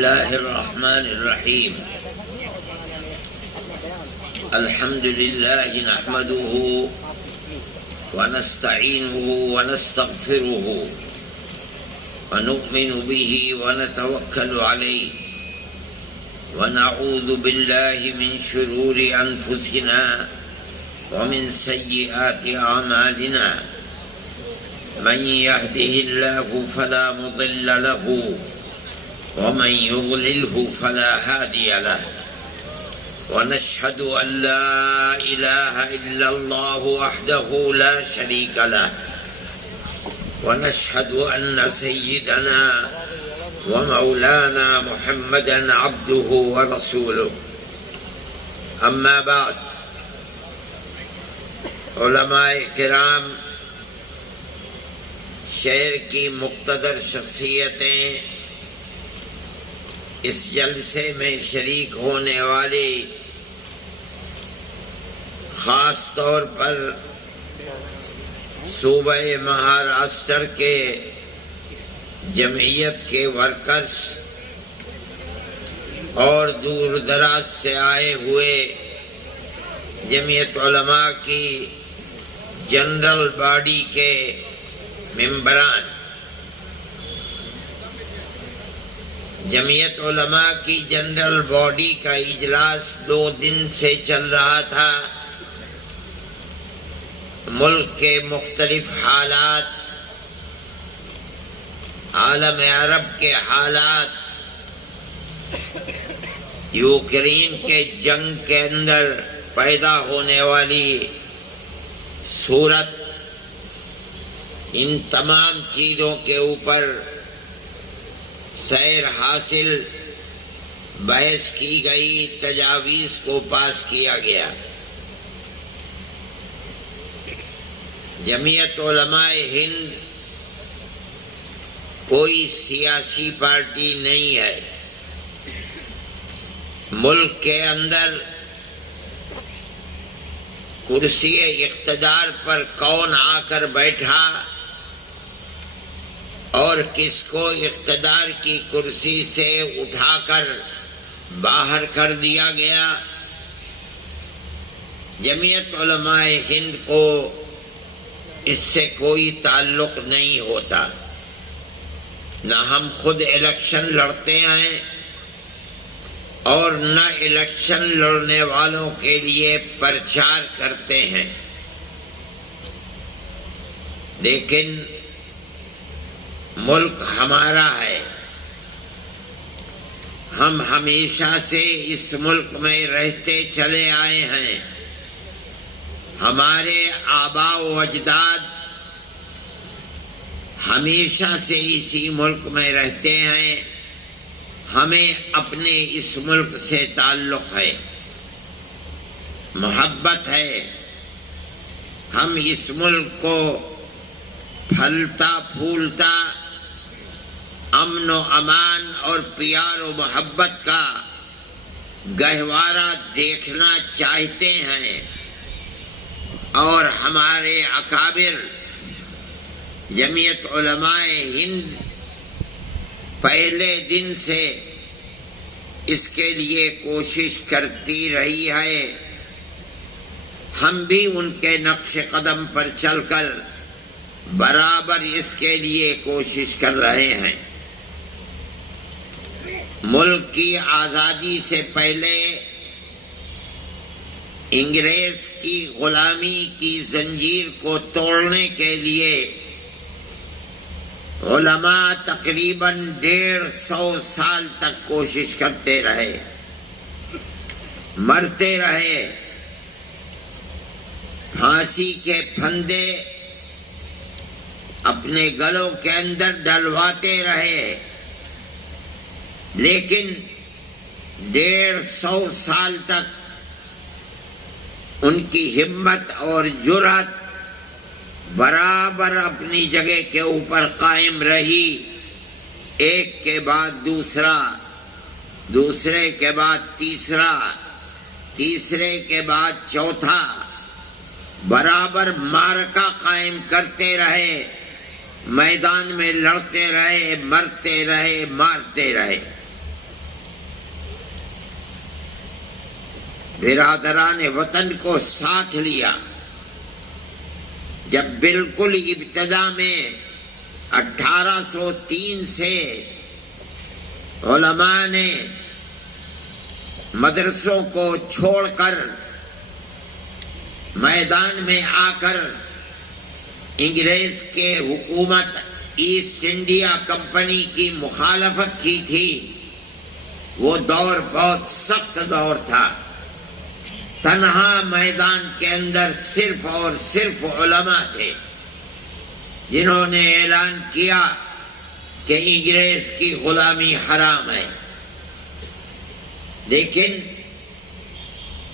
الله الرحمن الرحيم. الحمد لله نحمده ونستعينه ونستغفره ونؤمن به ونتوكل عليه ونعوذ بالله من شرور أنفسنا ومن سيئات أعمالنا. من يهده الله فلا مضل له ومن يضلله فلا هادي له. ونشهد أن لا إله إلا الله وحده لا شريك له. ونشهد أن سيدنا ومولانا محمدا عبده ورسوله. أما بعد، علماء کرام، شہر کی مقتدر شخصیتیں، اس جلسے میں شریک ہونے والی، خاص طور پر صوبہ مہاراشٹر کے جمعیت کے ورکرز اور دور دراز سے آئے ہوئے جمعیت علماء کی جنرل باڈی کے ممبران، جمعیت علماء کی جنرل باڈی کا اجلاس 2 دن سے چل رہا تھا. ملک کے مختلف حالات، عالم عرب کے حالات، یوکرین کے جنگ کے اندر پیدا ہونے والی صورت، ان تمام چیزوں کے اوپر سیر حاصل، بحث کی گئی، تجاویز کو پاس کیا گیا. جمعیت علماء ہند کوئی سیاسی پارٹی نہیں ہے. ملک کے اندر کرسی اقتدار پر کون آ کر بیٹھا اور کس کو اقتدار کی کرسی سے اٹھا کر باہر کر دیا گیا، جمعیت علماء ہند کو اس سے کوئی تعلق نہیں ہوتا. نہ ہم خود الیکشن لڑتے ہیں اور نہ الیکشن لڑنے والوں کے لیے پرچار کرتے ہیں. لیکن ملک ہمارا ہے. ہم ہمیشہ سے اس ملک میں رہتے چلے آئے ہیں. ہمارے آباء و اجداد ہمیشہ سے اسی ملک میں رہتے ہیں. ہمیں اپنے اس ملک سے تعلق ہے، محبت ہے. ہم اس ملک کو پھلتا پھولتا امن و امان اور پیار و محبت کا گہوارہ دیکھنا چاہتے ہیں. اور ہمارے اکابر جمعیت علماء ہند پہلے دن سے اس کے لیے کوشش کرتی رہی ہے. ہم بھی ان کے نقش قدم پر چل کر برابر اس کے لیے کوشش کر رہے ہیں. ملک کی آزادی سے پہلے انگریز کی غلامی کی زنجیر کو توڑنے کے لیے علماء تقریباً 150 سال تک کوشش کرتے رہے، مرتے رہے، پھانسی کے پھندے اپنے گلوں کے اندر ڈلواتے رہے. لیکن 150 سال تک ان کی ہمت اور جرأت برابر اپنی جگہ کے اوپر قائم رہی. ایک کے بعد دوسرا، دوسرے کے بعد تیسرا، تیسرے کے بعد چوتھا، برابر معرکہ قائم کرتے رہے، میدان میں لڑتے رہے، مرتے رہے، مارتے رہے. برادران وطن کو ساتھ لیا. جب بالکل ابتدا میں 1803 سے علماء نے مدرسوں کو چھوڑ کر میدان میں آ کر انگریز کے حکومت ایسٹ انڈیا کمپنی کی مخالفت کی تھی، وہ دور بہت سخت دور تھا. تنہا میدان کے اندر صرف اور صرف علماء تھے جنہوں نے اعلان کیا کہ انگریز کی غلامی حرام ہے. لیکن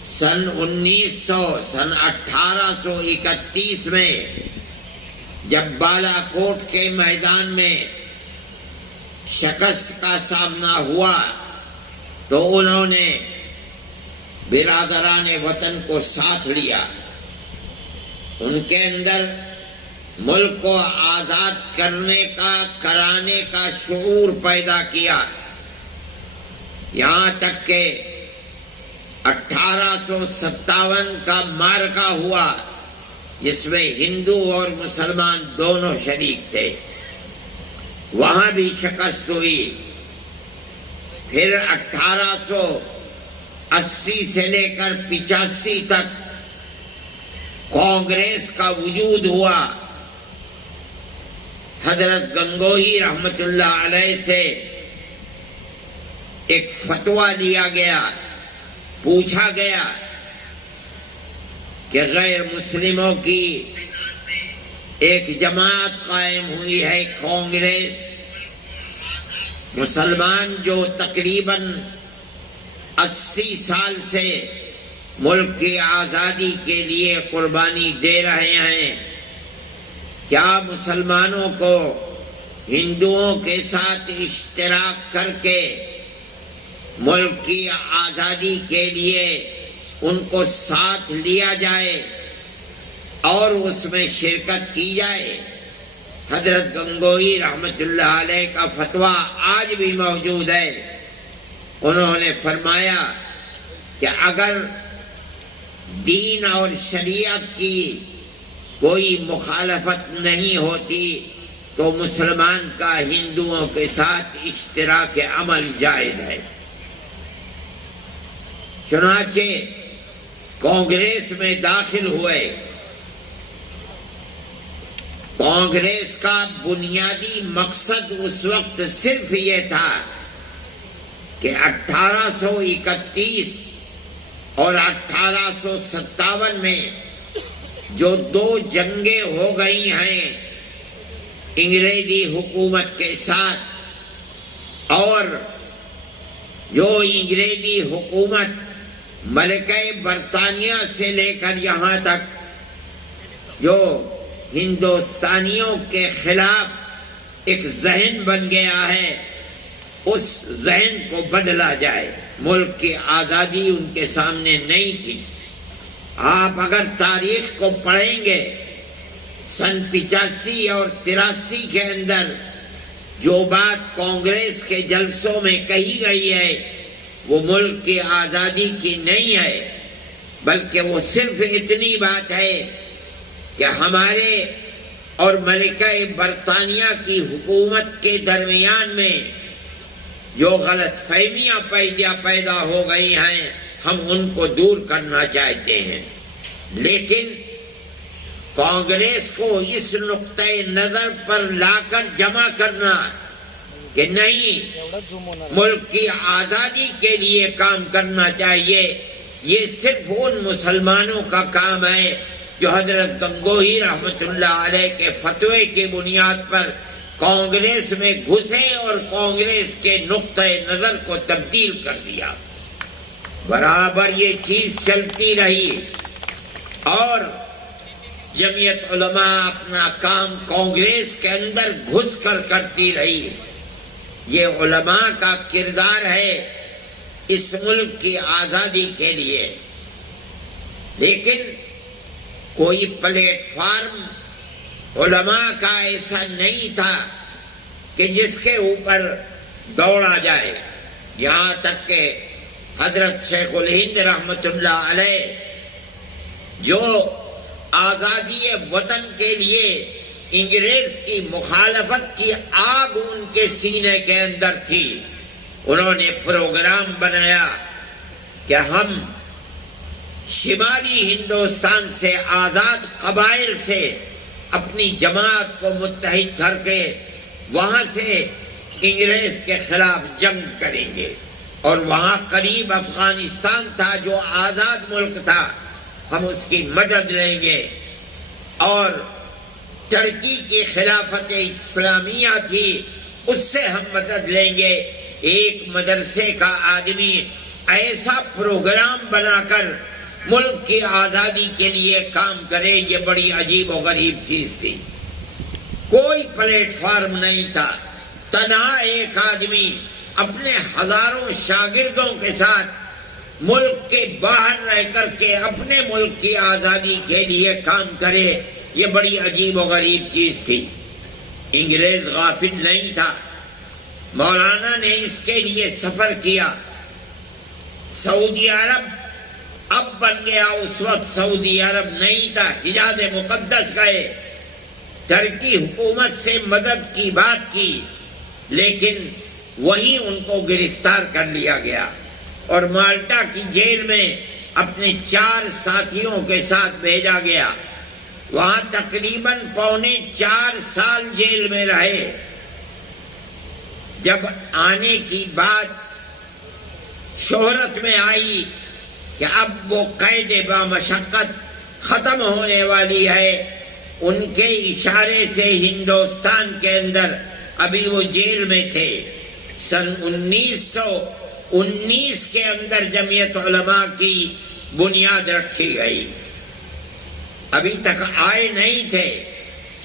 سن 1831 میں جب بالا کوٹ کے میدان میں شکست کا سامنا ہوا تو انہوں نے برادران وطن کو ساتھ لیا. ان کے اندر ملک کو آزاد کرانے کا شعور پیدا کیا. یہاں تک کہ 1857 کا معرکہ ہوا جس میں ہندو اور مسلمان دونوں شریک تھے، وہاں بھی شکست ہوئی. پھر 1880 سے لے کر 85 تک کانگریس کا وجود ہوا. حضرت گنگوہی رحمت اللہ علیہ سے ایک فتویٰ لیا گیا، پوچھا گیا کہ غیر مسلموں کی ایک جماعت قائم ہوئی ہے کانگریس، مسلمان جو تقریباً 80 سال سے ملک کی آزادی کے لیے قربانی دے رہے ہیں، کیا مسلمانوں کو ہندوؤں کے ساتھ اشتراک کر کے ملک کی آزادی کے لیے ان کو ساتھ لیا جائے اور اس میں شرکت کی جائے؟ حضرت گنگوہی رحمت اللہ علیہ کا فتویٰ آج بھی موجود ہے. انہوں نے فرمایا کہ اگر دین اور شریعت کی کوئی مخالفت نہیں ہوتی تو مسلمان کا ہندوؤں کے ساتھ اشتراک عمل جائز ہے. چنانچہ کانگریس میں داخل ہوئے. کانگریس کا بنیادی مقصد اس وقت صرف یہ تھا کہ 1831 اور 1857 میں جو 2 جنگیں ہو گئی ہیں انگریزی حکومت کے ساتھ، اور جو انگریزی حکومت ملکہ برطانیہ سے لے کر یہاں تک جو ہندوستانیوں کے خلاف ایک ذہن بن گیا ہے، اس ذہن کو بدلا جائے. ملک کی آزادی ان کے سامنے نہیں تھی. آپ اگر تاریخ کو پڑھیں گے سن 85 اور 83 کے اندر جو بات کانگریس کے جلسوں میں کہی گئی ہے وہ ملک کی آزادی کی نہیں ہے، بلکہ وہ صرف اتنی بات ہے کہ ہمارے اور ملکہ برطانیہ کی حکومت کے درمیان میں جو غلط فہمیاں پیدا ہو گئی ہیں ہم ان کو دور کرنا چاہتے ہیں. لیکن کانگریس کو اس نقطۂ نظر پر لا کر جمع کرنا کہ نہیں، ملک کی آزادی کے لیے کام کرنا چاہیے، یہ صرف ان مسلمانوں کا کام ہے جو حضرت گنگوہی رحمت اللہ علیہ کے فتوے کی بنیاد پر کانگریس میں گھسے اور کانگریس کے نقطۂ نظر کو تبدیل کر دیا. برابر یہ چیز چلتی رہی اور جمعیت علماء اپنا کام کانگریس کے اندر گھس کر کرتی رہی. یہ علماء کا کردار ہے اس ملک کی آزادی کے لیے. لیکن کوئی پلیٹ فارم علماء کا ایسا نہیں تھا کہ جس کے اوپر دوڑا جائے. یہاں تک کہ حضرت شیخ الہند رحمت اللہ علیہ جو آزادی وطن کے لیے انگریز کی مخالفت کی آگ ان کے سینے کے اندر تھی، انہوں نے پروگرام بنایا کہ ہم شمالی ہندوستان سے آزاد قبائل سے اپنی جماعت کو متحد کر کے وہاں سے انگریز کے خلاف جنگ کریں گے، اور وہاں قریب افغانستان تھا جو آزاد ملک تھا، ہم اس کی مدد لیں گے، اور ترکی کی خلافت اسلامیہ تھی اس سے ہم مدد لیں گے۔ ایک مدرسے کا آدمی ایسا پروگرام بنا کر ملک کی آزادی کے لیے کام کرے، یہ بڑی عجیب و غریب چیز تھی۔ کوئی پلیٹ فارم نہیں تھا، تنہا ایک آدمی اپنے ہزاروں شاگردوں کے ساتھ ملک کے باہر رہ کر کے اپنے ملک کی آزادی کے لیے کام کرے، یہ بڑی عجیب و غریب چیز تھی۔ انگریز غافل نہیں تھا، مولانا نے اس کے لیے سفر کیا۔ سعودی عرب اب بن گیا، اس وقت سعودی عرب نہیں تھا، حجاز مقدس گئے، ترکی حکومت سے مدد کی بات کی، لیکن وہیں ان کو گرفتار کر لیا گیا اور مالٹا کی جیل میں اپنے 4 ساتھیوں کے ساتھ بھیجا گیا۔ وہاں تقریباً 4.25 سال جیل میں رہے۔ جب آنے کی بات شہرت میں آئی کہ اب وہ قید بامشقت ختم ہونے والی ہے، ان کے اشارے سے ہندوستان کے اندر ابھی وہ جیل میں تھے۔ سن 1919 کے اندر جمعیت علماء کی بنیاد رکھی گئی، ابھی تک آئے نہیں تھے۔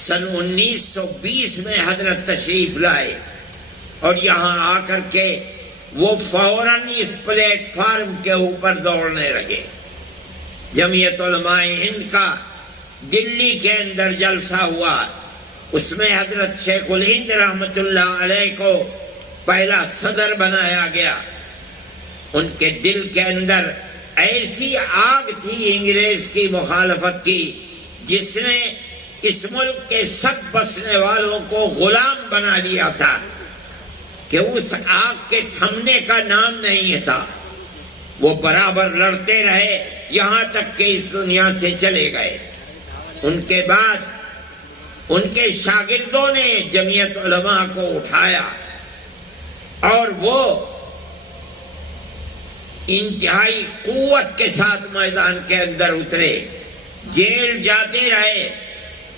سن 1920 میں حضرت تشریف لائے اور یہاں آ کر کے وہ فوراً اس پلیٹ فارم کے اوپر دوڑنے لگے۔ جمعیت علماء ہند کا دلی کے اندر جلسہ ہوا، اس میں حضرت شیخ الہند رحمت اللہ علیہ کو پہلا صدر بنایا گیا۔ ان کے دل کے اندر ایسی آگ تھی انگریز کی مخالفت کی، جس نے اس ملک کے سب بسنے والوں کو غلام بنا لیا تھا، کہ اس آگ کے تھمنے کا نام نہیں تھا۔ وہ برابر لڑتے رہے یہاں تک کہ اس دنیا سے چلے گئے۔ ان کے بعد ان کے شاگردوں نے جمعیت علماء کو اٹھایا اور وہ انتہائی قوت کے ساتھ میدان کے اندر اترے، جیل جاتے رہے۔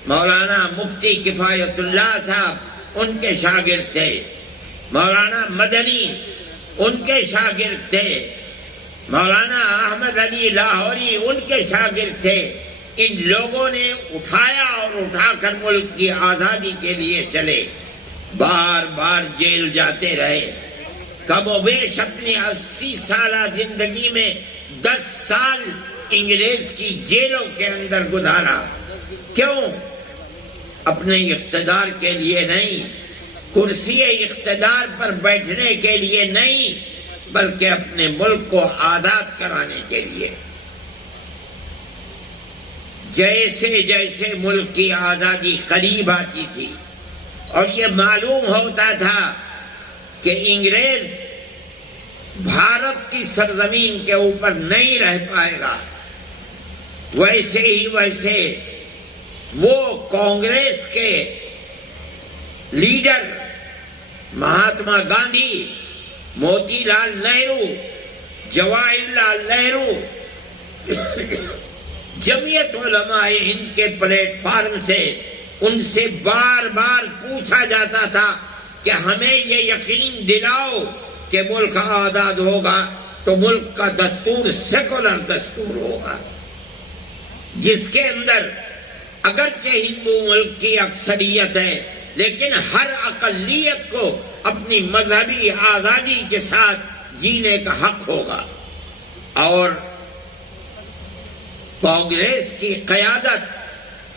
مولانا مفتی کفایت اللہ صاحب ان کے شاگرد تھے، مولانا مدنی ان کے شاگرد تھے، مولانا احمد علی لاہوری ان کے شاگرد تھے۔ ان لوگوں نے اٹھایا اور اٹھا کر ملک کی آزادی کے لیے چلے، بار بار جیل جاتے رہے۔ کم و بیش اپنی 80 سالہ زندگی میں 10 سال انگریز کی جیلوں کے اندر گزارا۔ کیوں؟ اپنے اقتدار کے لیے نہیں، کرسی اقتدار پر بیٹھنے کے لیے نہیں، بلکہ اپنے ملک کو آزاد کرانے کے لیے۔ جیسے جیسے ملک کی آزادی قریب آتی تھی اور یہ معلوم ہوتا تھا کہ انگریز بھارت کی سرزمین کے اوپر نہیں رہ پائے گا، ویسے ہی ویسے وہ کانگریس کے لیڈر مہاتما گاندھی، موتی لال نہرو، جواہر لال نہرو، جمعیت علماء ہند کے پلیٹ فارم سے ان سے بار بار پوچھا جاتا تھا کہ ہمیں یہ یقین دلاؤ کہ ملک آزاد ہوگا تو ملک کا دستور سیکولر دستور ہوگا، جس کے اندر اگرچہ ہندو ملک کی اکثریت ہے لیکن ہر اقلیت کو اپنی مذہبی آزادی کے ساتھ جینے کا حق ہوگا۔ اور کانگریس کی قیادت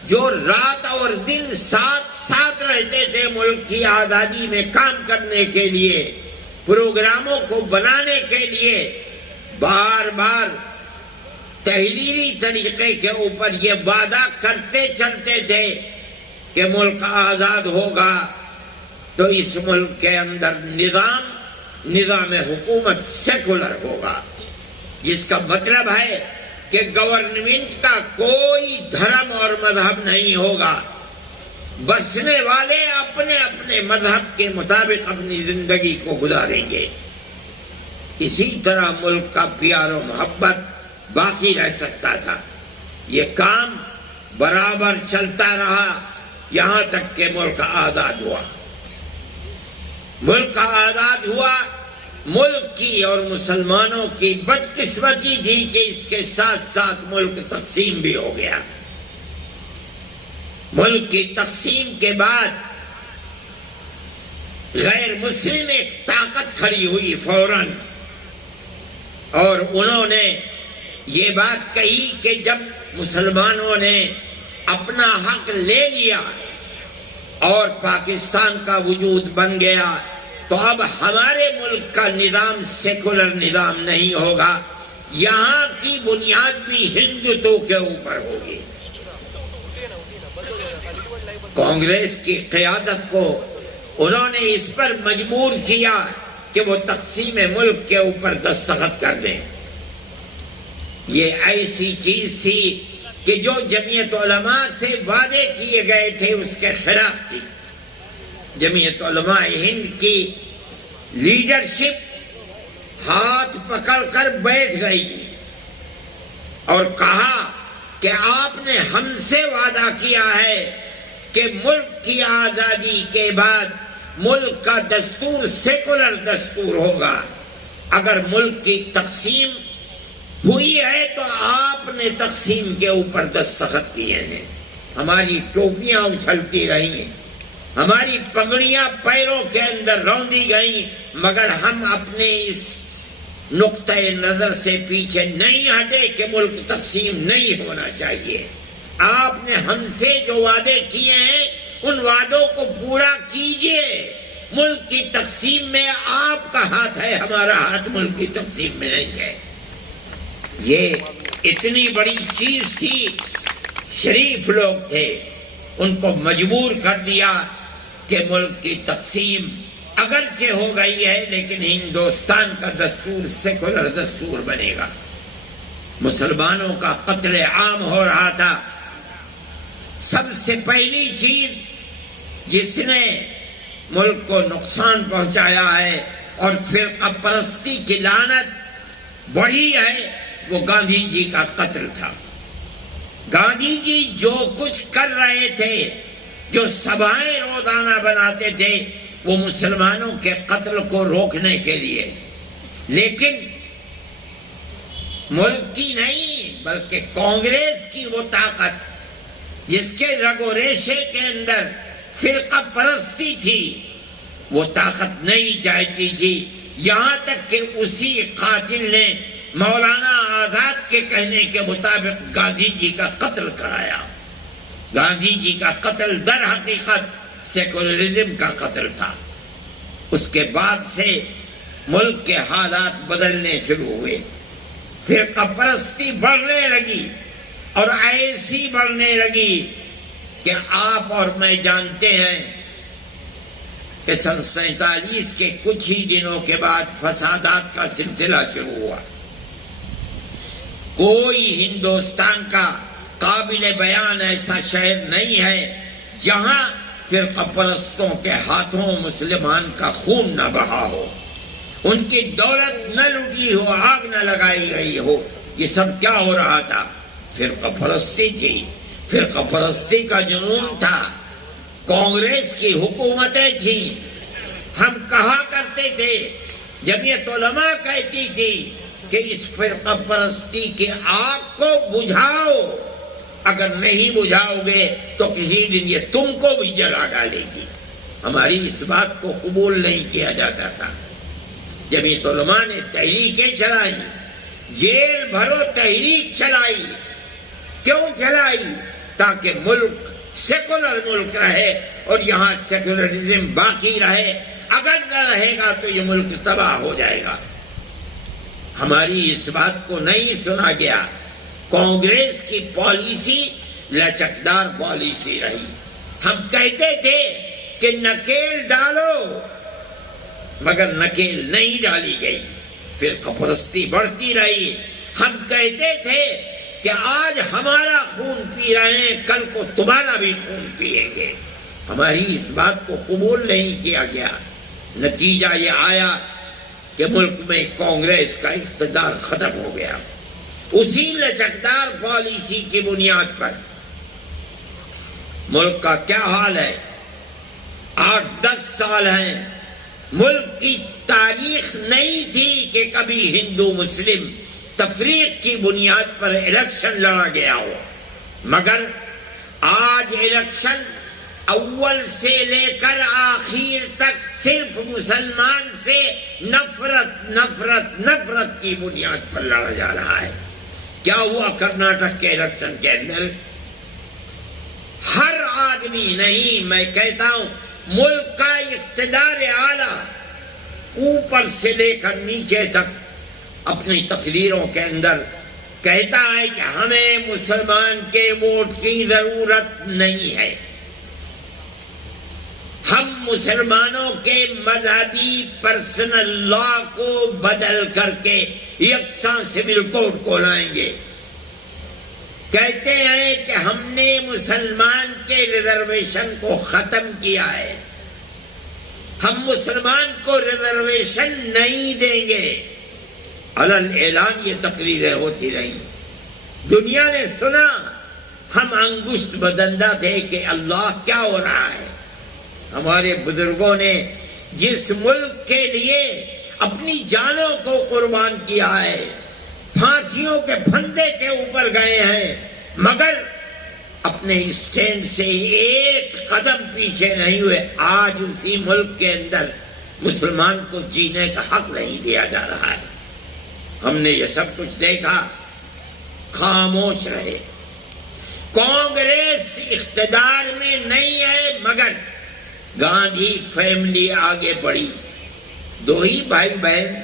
جو رات اور دن ساتھ رہتے تھے ملک کی آزادی میں کام کرنے کے لیے، پروگراموں کو بنانے کے لیے، بار بار تحریری طریقے کے اوپر یہ وعدہ کرتے چلتے تھے کہ ملک آزاد ہوگا تو اس ملک کے اندر نظام حکومت سیکولر ہوگا، جس کا مطلب ہے کہ گورنمنٹ کا کوئی دھرم اور مذہب نہیں ہوگا، بسنے والے اپنے اپنے مذہب کے مطابق اپنی زندگی کو گزاریں گے۔ اسی طرح ملک کا پیار و محبت باقی رہ سکتا تھا۔ یہ کام برابر چلتا رہا یہاں تک کہ ملک آزاد ہوا۔ ملک آزاد ہوا، ملک کی اور مسلمانوں کی بدقسمتی تھی کہ اس کے ساتھ ساتھ ملک تقسیم بھی ہو گیا۔ ملک کی تقسیم کے بعد غیر مسلم ایک طاقت کھڑی ہوئی فوراً، اور انہوں نے یہ بات کہی کہ جب مسلمانوں نے اپنا حق لے لیا اور پاکستان کا وجود بن گیا تو اب ہمارے ملک کا نظام سیکولر نظام نہیں ہوگا، یہاں کی بنیاد بھی ہندوتو کے اوپر ہوگی۔ کانگریس کی قیادت کو انہوں نے اس پر مجبور کیا کہ وہ تقسیم ملک کے اوپر دستخط کر دیں۔ یہ ایسی چیز تھی کہ جو جمعیت علماء سے وعدے کیے گئے تھے اس کے خلاف تھی۔ جمعیت علماء ہند کی لیڈرشپ ہاتھ پکڑ کر بیٹھ گئی اور کہا کہ آپ نے ہم سے وعدہ کیا ہے کہ ملک کی آزادی کے بعد ملک کا دستور سیکولر دستور ہوگا، اگر ملک کی تقسیم ہوئی ہے تو آپ نے تقسیم کے اوپر دستخط کیے ہیں۔ ہماری ٹوپیاں اچھلتی رہیں، ہماری پگڑیاں پیروں کے اندر روندی گئیں، مگر ہم اپنے اس نقطۂ نظر سے پیچھے نہیں ہٹے کہ ملک تقسیم نہیں ہونا چاہیے۔ آپ نے ہم سے جو وعدے کیے ہیں ان وعدوں کو پورا کیجئے، ملک کی تقسیم میں آپ کا ہاتھ ہے، ہمارا ہاتھ ملک کی تقسیم میں نہیں ہے۔ یہ اتنی بڑی چیز تھی، شریف لوگ تھے، ان کو مجبور کر دیا کہ ملک کی تقسیم اگرچہ ہو گئی ہے لیکن ہندوستان کا دستور سیکولر دستور بنے گا۔ مسلمانوں کا قتل عام ہو رہا تھا۔ سب سے پہلی چیز جس نے ملک کو نقصان پہنچایا ہے اور فرقہ پرستی کی لعنت بڑھی ہے وہ گاندھی جی کا قتل تھا۔ گاندھی جی جو کچھ کر رہے تھے، جو سبھائیں روزانہ بناتے تھے، وہ مسلمانوں کے قتل کو روکنے کے لیے، لیکن ملک کی نہیں بلکہ کانگریس کی وہ طاقت جس کے رگ و ریشے کے اندر فرقہ پرستی تھی، وہ طاقت نہیں چاہتی تھی، یہاں تک کہ اسی قاتل نے مولانا آزاد کے کہنے کے مطابق گاندھی جی کا قتل کرایا۔ گاندھی جی کا قتل در حقیقت سیکولرزم کا قتل تھا۔ اس کے بعد سے ملک کے حالات بدلنے شروع ہوئے، فرقہ پرستی بڑھنے لگی اور ایسی بڑھنے لگی کہ آپ اور میں جانتے ہیں کہ سن 47 کے کچھ ہی دنوں کے بعد فسادات کا سلسلہ شروع ہوا۔ کوئی ہندوستان کا قابل بیان ایسا شہر نہیں ہے جہاں فرقہ پرستوں کے ہاتھوں مسلمان کا خون نہ بہا ہو، ان کی دولت نہ لوٹی ہو، آگ نہ لگائی گئی ہو۔ یہ سب کیا ہو رہا تھا؟ فرقہ پرستی تھی، فرقہ پرستی کا جنون تھا، کانگریس کی حکومتیں تھیں۔ ہم کہا کرتے تھے، جمعیت علماء کہتی تھی کہ اس فرقہ پرستی کی آگ کو بجھاؤ، اگر نہیں بجھاؤ گے تو کسی دن یہ تم کو بھی جلا ڈالے گی۔ ہماری اس بات کو قبول نہیں کیا جاتا تھا۔ جمعیت علماء نے تحریکیں چلائی، جیل بھرو تحریک چلائی۔ کیوں چلائی؟ تاکہ ملک سیکولر ملک رہے اور یہاں سیکولرزم باقی رہے، اگر نہ رہے گا تو یہ ملک تباہ ہو جائے گا۔ ہماری اس بات کو نہیں سنا گیا۔ کانگریس کی پالیسی لچکدار پالیسی رہی۔ ہم کہتے تھے کہ نکیل ڈالو، مگر نکیل نہیں ڈالی گئی، فرقہ پرستی بڑھتی رہی۔ ہم کہتے تھے کہ آج ہمارا خون پی رہے ہیں، کل کو تمہارا بھی خون پیئیں گے، ہماری اس بات کو قبول نہیں کیا گیا۔ نتیجہ یہ آیا کہ ملک میں کانگریس کا اقتدار ختم ہو گیا۔ اسی لچکدار پالیسی کی بنیاد پر ملک کا کیا حال ہے؟ 8-10 سال ہیں، ملک کی تاریخ نہیں تھی کہ کبھی ہندو مسلم تفریق کی بنیاد پر الیکشن لڑا گیا ہو، مگر آج الیکشن اول سے لے کر آخر تک صرف مسلمان سے نفرت نفرت نفرت کی بنیاد پر لڑا جا رہا ہے۔ کیا ہوا کرناٹک کے الیکشن کے اندر؟ ہر آدمی نہیں، میں کہتا ہوں ملک کا اقتدار اعلیٰ اوپر سے لے کر نیچے تک اپنی تقریروں کے اندر کہتا ہے کہ ہمیں مسلمان کے ووٹ کی ضرورت نہیں ہے، ہم مسلمانوں کے مذہبی پرسنل لا کو بدل کر کے یکساں سول کوڈ کو لائیں گے۔ کہتے ہیں کہ ہم نے مسلمان کے ریزرویشن کو ختم کیا ہے، ہم مسلمان کو ریزرویشن نہیں دیں گے۔ علن اعلان یہ تقریریں ہوتی رہی، دنیا نے سنا، ہم انگشت بدندہ تھے کہ اللہ کیا ہو رہا ہے۔ ہمارے بزرگوں نے جس ملک کے لیے اپنی جانوں کو قربان کیا ہے، پھانسیوں کے پھندے کے اوپر گئے ہیں، مگر اپنے اسٹینڈ سے ایک قدم پیچھے نہیں ہوئے۔ آج اسی ملک کے اندر مسلمان کو جینے کا حق نہیں دیا جا رہا ہے۔ ہم نے یہ سب کچھ دیکھا، خاموش رہے۔ کانگریس اقتدار میں نہیں ہے، مگر گاندھی فیملی آگے بڑھی۔ 2 ہی بھائی بہن،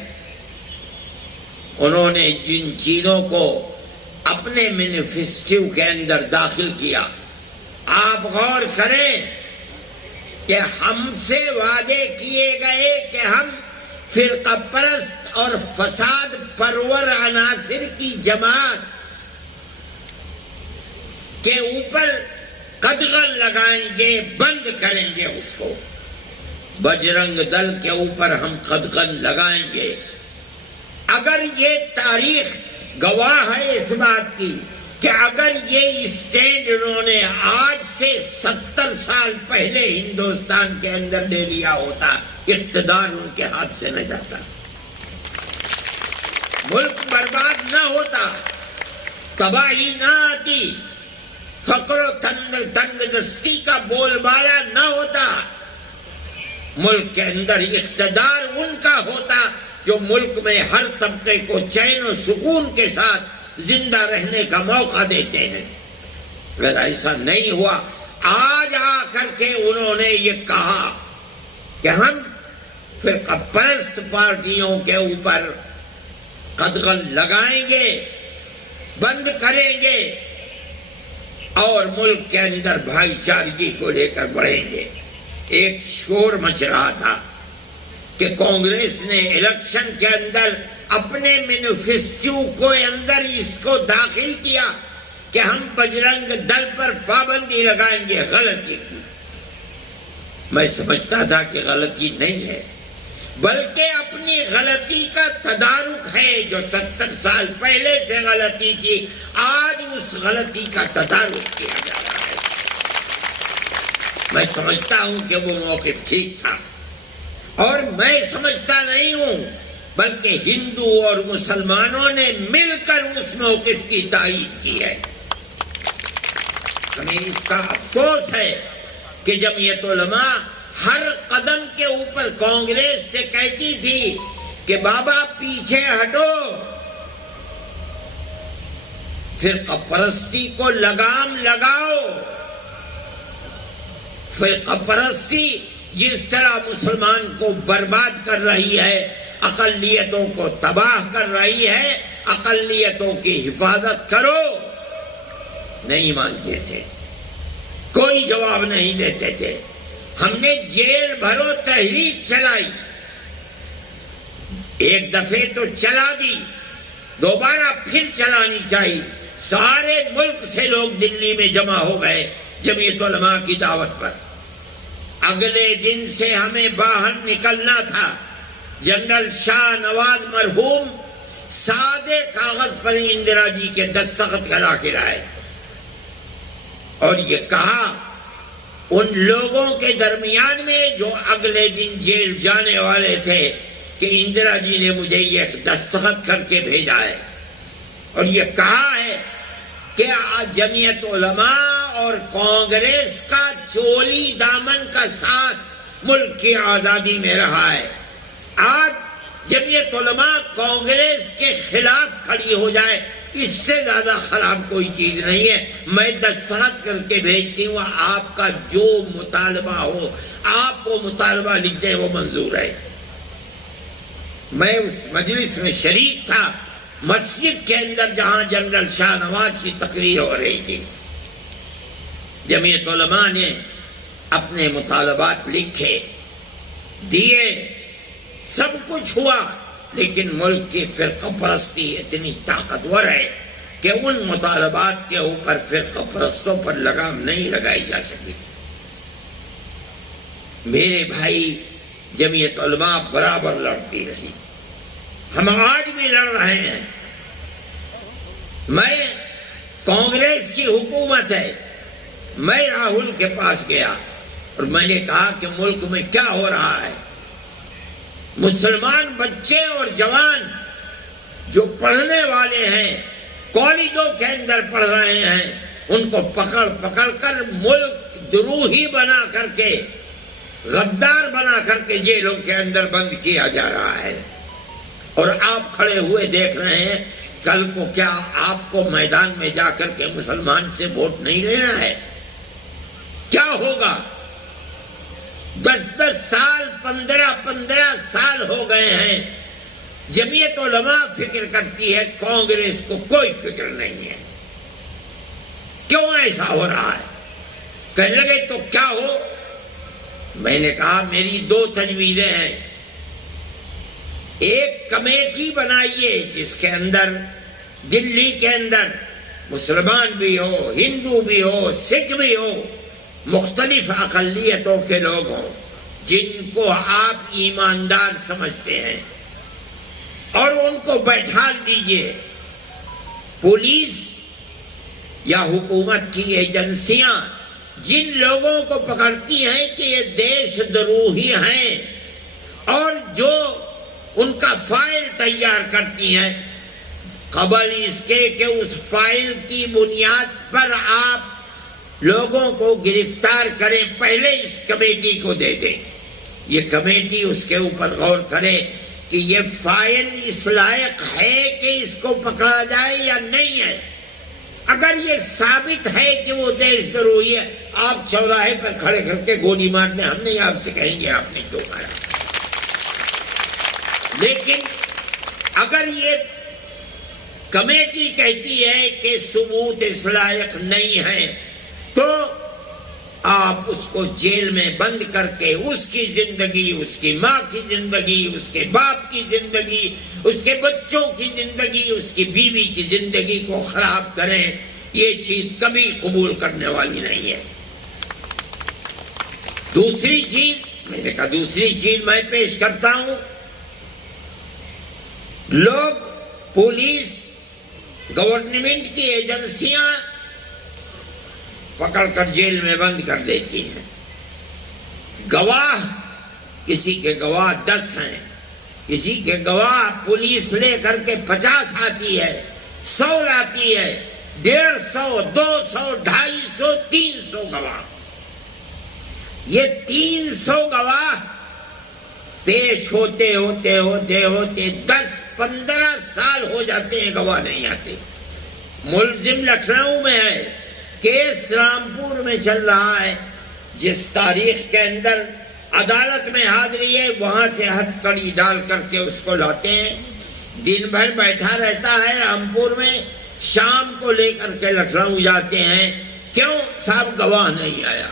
انہوں نے جن چیزوں کو اپنے مینیفیسٹو کے اندر داخل کیا، آپ غور کریں کہ ہم سے وعدے کیے گئے کہ ہم فرقہ پرست اور فساد پرور عناصر کی جماعت کے اوپر قدغن لگائیں گے، بند کریں گے اس کو۔ بجرنگ دل کے اوپر ہم قدغن لگائیں گے۔ اگر یہ تاریخ گواہ ہے اس بات کی کہ اگر یہ اسٹینڈ انہوں نے آج سے 70 سال پہلے ہندوستان کے اندر لے لیا ہوتا، اقتدار ان کے ہاتھ سے نہ جاتا، ملک برباد نہ ہوتا، تباہی نہ آتی، فقر و تنگ دستی کا بول بالا نہ ہوتا، ملک کے اندر اقتدار ان کا ہوتا جو ملک میں ہر طبقے کو چین و سکون کے ساتھ زندہ رہنے کا موقع دیتے ہیں۔ اگر ایسا نہیں ہوا، آج آ کر کے انہوں نے یہ کہا کہ ہم فرقہ پرست پارٹیوں کے اوپر قدغن لگائیں گے، بند کریں گے اور ملک کے اندر بھائی چارگی کو لے کر بڑھیں گے۔ ایک شور مچ رہا تھا کہ کانگریس نے الیکشن کے اندر اپنے مینیفیسٹو کو اندر اس کو داخل کیا کہ ہم بجرنگ دل پر پابندی لگائیں گے۔ غلطی کی، میں سمجھتا تھا کہ غلطی نہیں ہے، بلکہ اپنی غلطی کا تدارک ہے۔ جو 70 سال پہلے سے غلطی تھی، آج اس غلطی کا تدارک کیا جا رہا ہے۔ میں سمجھتا ہوں کہ وہ موقف ٹھیک تھا، اور میں سمجھتا نہیں ہوں بلکہ ہندو اور مسلمانوں نے مل کر اس موقف کی تائید کی ہے۔ ہمیں اس کا افسوس ہے کہ جمعیت علماء ہر قدم کے اوپر کانگریس سے کہتی تھی کہ بابا پیچھے ہٹو، فرقہ پرستی کو لگام لگاؤ۔ فرقہ پرستی جس طرح مسلمان کو برباد کر رہی ہے، اقلیتوں کو تباہ کر رہی ہے، اقلیتوں کی حفاظت کرو، نہیں مانتے تھے، کوئی جواب نہیں دیتے تھے۔ ہم نے جیل بھرو تحریک چلائی، ایک دفعے تو چلا دی، دوبارہ پھر چلانی چاہیے۔ سارے ملک سے لوگ دلی میں جمع ہو گئے جمعیت علماء کی دعوت پر۔ اگلے دن سے ہمیں باہر نکلنا تھا۔ جنرل شاہ نواز مرحوم سادے کاغذ پر اندرا جی کے دستخط کرا کے لائے اور یہ کہا ان لوگوں کے درمیان میں جو اگلے دن جیل جانے والے تھے کہ اندرا جی نے مجھے یہ دستخط کر کے بھیجا ہے، اور یہ کہا ہے کہ جمعیت علماء اور کانگریس کا چولی دامن کا ساتھ ملک کی آزادی میں رہا ہے۔ آج جمعیت علماء کانگریس کے خلاف کھڑی ہو جائے، اس سے زیادہ خراب کوئی چیز نہیں ہے۔ میں دستخط کر کے بھیجتی ہوں، آپ کا جو مطالبہ ہو، آپ وہ مطالبہ لکھتے ہیں، وہ منظور ہے۔ میں اس مجلس میں شریک تھا، مسجد کے اندر جہاں جنرل شاہ نواز کی تقریر ہو رہی تھی۔ جمعیت علماء نے اپنے مطالبات لکھے، دیے، سب کچھ ہوا، لیکن ملک کی فرقہ پرستی اتنی طاقتور ہے کہ ان مطالبات کے اوپر فرقہ پرستوں پر لگام نہیں لگائی جا سکی۔ میرے بھائی، جمعیت علماء برابر لڑتی رہی، ہم آج بھی لڑ رہے ہیں۔ میں کانگریس کی حکومت ہے، میں راہل کے پاس گیا اور میں نے کہا کہ ملک میں کیا ہو رہا ہے۔ مسلمان بچے اور جوان جو پڑھنے والے ہیں، کالجوں کے اندر پڑھ رہے ہیں، ان کو پکڑ پکڑ کر ملک دروہی بنا کر کے، غدار بنا کر کے جیلوں کے اندر بند کیا جا رہا ہے۔ اور آپ کھڑے ہوئے دیکھ رہے ہیں، کل کو کیا آپ کو میدان میں جا کر کے مسلمان سے ووٹ نہیں لینا ہے؟ کیا ہوگا؟ 10 سال 15 سال ہو گئے ہیں، جمعیت علماء فکر کرتی ہے، کانگریس کو کوئی فکر نہیں ہے۔ کیوں ایسا ہو رہا ہے؟ کہنے لگے تو کیا ہو؟ میں نے کہا میری 2 تجویزیں ہیں۔ ایک کمیٹی بنائیے جس کے اندر دلی کے اندر مسلمان بھی ہو، ہندو بھی ہو، سکھ بھی ہو، مختلف اقلیتوں کے لوگ ہوں جن کو آپ ایماندار سمجھتے ہیں، اور ان کو بیٹھا دیجئے۔ پولیس یا حکومت کی ایجنسیاں جن لوگوں کو پکڑتی ہیں کہ یہ دیش دروہی ہیں اور جو ان کا فائل تیار کرتی ہیں، قبل اس کے کہ اس فائل کی بنیاد پر آپ لوگوں کو گرفتار کریں، پہلے اس کمیٹی کو دے دیں۔ یہ کمیٹی اس کے اوپر غور کرے کہ یہ فائل اس لائق ہے کہ اس کو پکڑا جائے یا نہیں ہے۔ اگر یہ ثابت ہے کہ وہ دیش دروہی ہے، آپ چوراہے پر کھڑے کر کے گولی مار دیں، ہم نہیں آپ سے کہیں گے آپ نے کیوں مارا۔ لیکن اگر یہ کمیٹی کہتی ہے کہ ثبوت اس لائق نہیں ہے، تو آپ اس کو جیل میں بند کر کے اس کی زندگی، اس کی ماں کی زندگی، اس کے باپ کی زندگی، اس کے بچوں کی زندگی، اس کی بیوی کی زندگی کو خراب کریں، یہ چیز کبھی قبول کرنے والی نہیں ہے۔ دوسری چیز، میں نے کہا دوسری چیز میں پیش کرتا ہوں، لوگ، پولیس، گورنمنٹ کی ایجنسیاں پکڑ کر جیل میں بند کر دیتی ہیں۔ گواہ، کسی کے گواہ 10 ہیں، کسی کے گواہ پولیس لے کر کے 50 آتی ہے، 100 لاتی ہے، 150، 200، 250، 300 گواہ۔ یہ 300 گواہ پیش ہوتے ہوتے ہوتے ہوتے 10-15 سال ہو جاتے ہیں، گواہ نہیں آتے۔ ملزم لکھنؤ میں ہے، کیس رامپور میں چل رہا ہے، جس تاریخ کے اندر عدالت میں حاضری ہے، وہاں سے ہتھ کڑی ڈال کر کے اس کو لاتے ہیں، دن بھر بیٹھا رہتا ہے رامپور میں، شام کو لے کر کے لکھنؤ جاتے ہیں۔ کیوں؟ صاحب گواہ نہیں آیا۔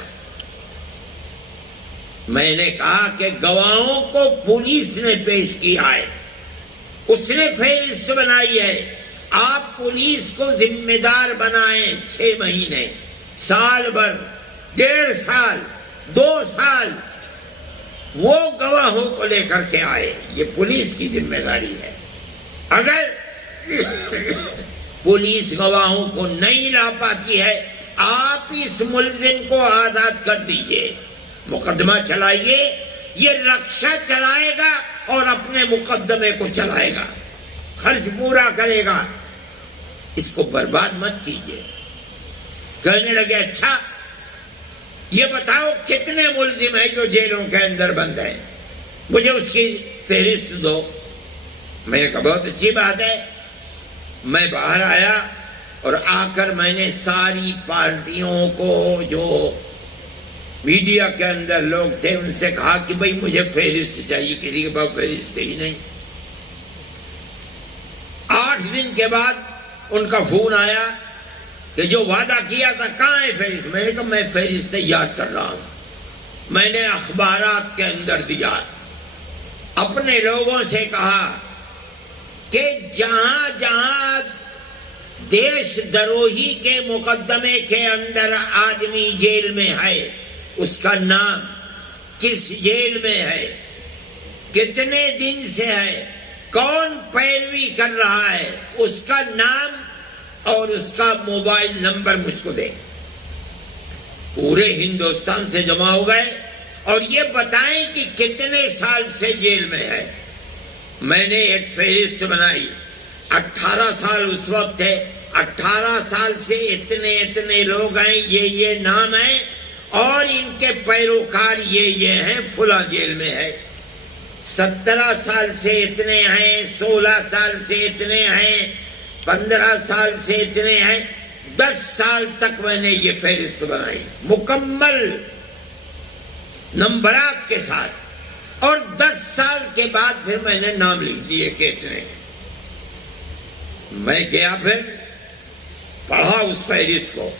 میں نے کہا کہ گواہوں کو پولیس نے پیش کیا ہے، اس نے فہرست بنائی ہے، آپ پولیس کو ذمہ دار بنائیں 6 مہینے، سال بھر، 1.5 سال، 2 سال، وہ گواہوں کو لے کر کے آئے۔ یہ پولیس کی ذمہ داری ہے۔ اگر پولیس گواہوں کو نہیں لا پاتی ہے، آپ اس ملزم کو آزاد کر دیجئے، مقدمہ چلائیے، یہ رکشہ چلائے گا اور اپنے مقدمے کو چلائے گا، خرچ پورا کرے گا، اس کو برباد مت کیجئے۔ کہنے لگے اچھا یہ بتاؤ کتنے ملزم ہیں جو جیلوں کے اندر بند ہیں، مجھے اس کی فہرست دو۔ میں نے کہا بہت اچھی بات ہے۔ میں باہر آیا اور آ کر میں نے ساری پارٹیوں کو، جو میڈیا کے اندر لوگ تھے، ان سے کہا کہ بھئی مجھے فہرست چاہیے، کسی کے پاس فہرست ہی نہیں۔ 8 دن کے بعد ان کا فون آیا کہ جو وعدہ کیا تھا کہاں ہے فہرست؟ میں نے کہا میں فہرست تیار کر رہا ہوں۔ میں نے اخبارات کے اندر دیا، اپنے لوگوں سے کہا کہ جہاں جہاں دیش دروہی کے مقدمے کے اندر آدمی جیل میں ہے، اس کا نام، کس جیل میں ہے، کتنے دن سے ہے، کون پیروی کر رہا ہے، اس کا نام اور اس کا موبائل نمبر مجھ کو دے۔ پورے ہندوستان سے جمع ہو گئے اور یہ بتائیں کہ کتنے سال سے جیل میں ہے۔ میں نے ایک فہرست بنائی، 18 سال اس وقت تھے، 18 سال سے اتنے اتنے لوگ ہیں، یہ نام ہیں، اور ان کے پیروکار یہ ہیں، فلاں جیل میں ہے۔ 17 سال سے اتنے ہیں، 16 سال سے اتنے ہیں، 15 سال سے اتنے ہیں، 10 سال تک میں نے یہ فہرست بنائی مکمل نمبرات کے ساتھ، اور 10 سال کے بعد پھر میں نے نام لکھ دیے کہ اتنے۔ میں گیا پھر پڑھا اس فہرست کو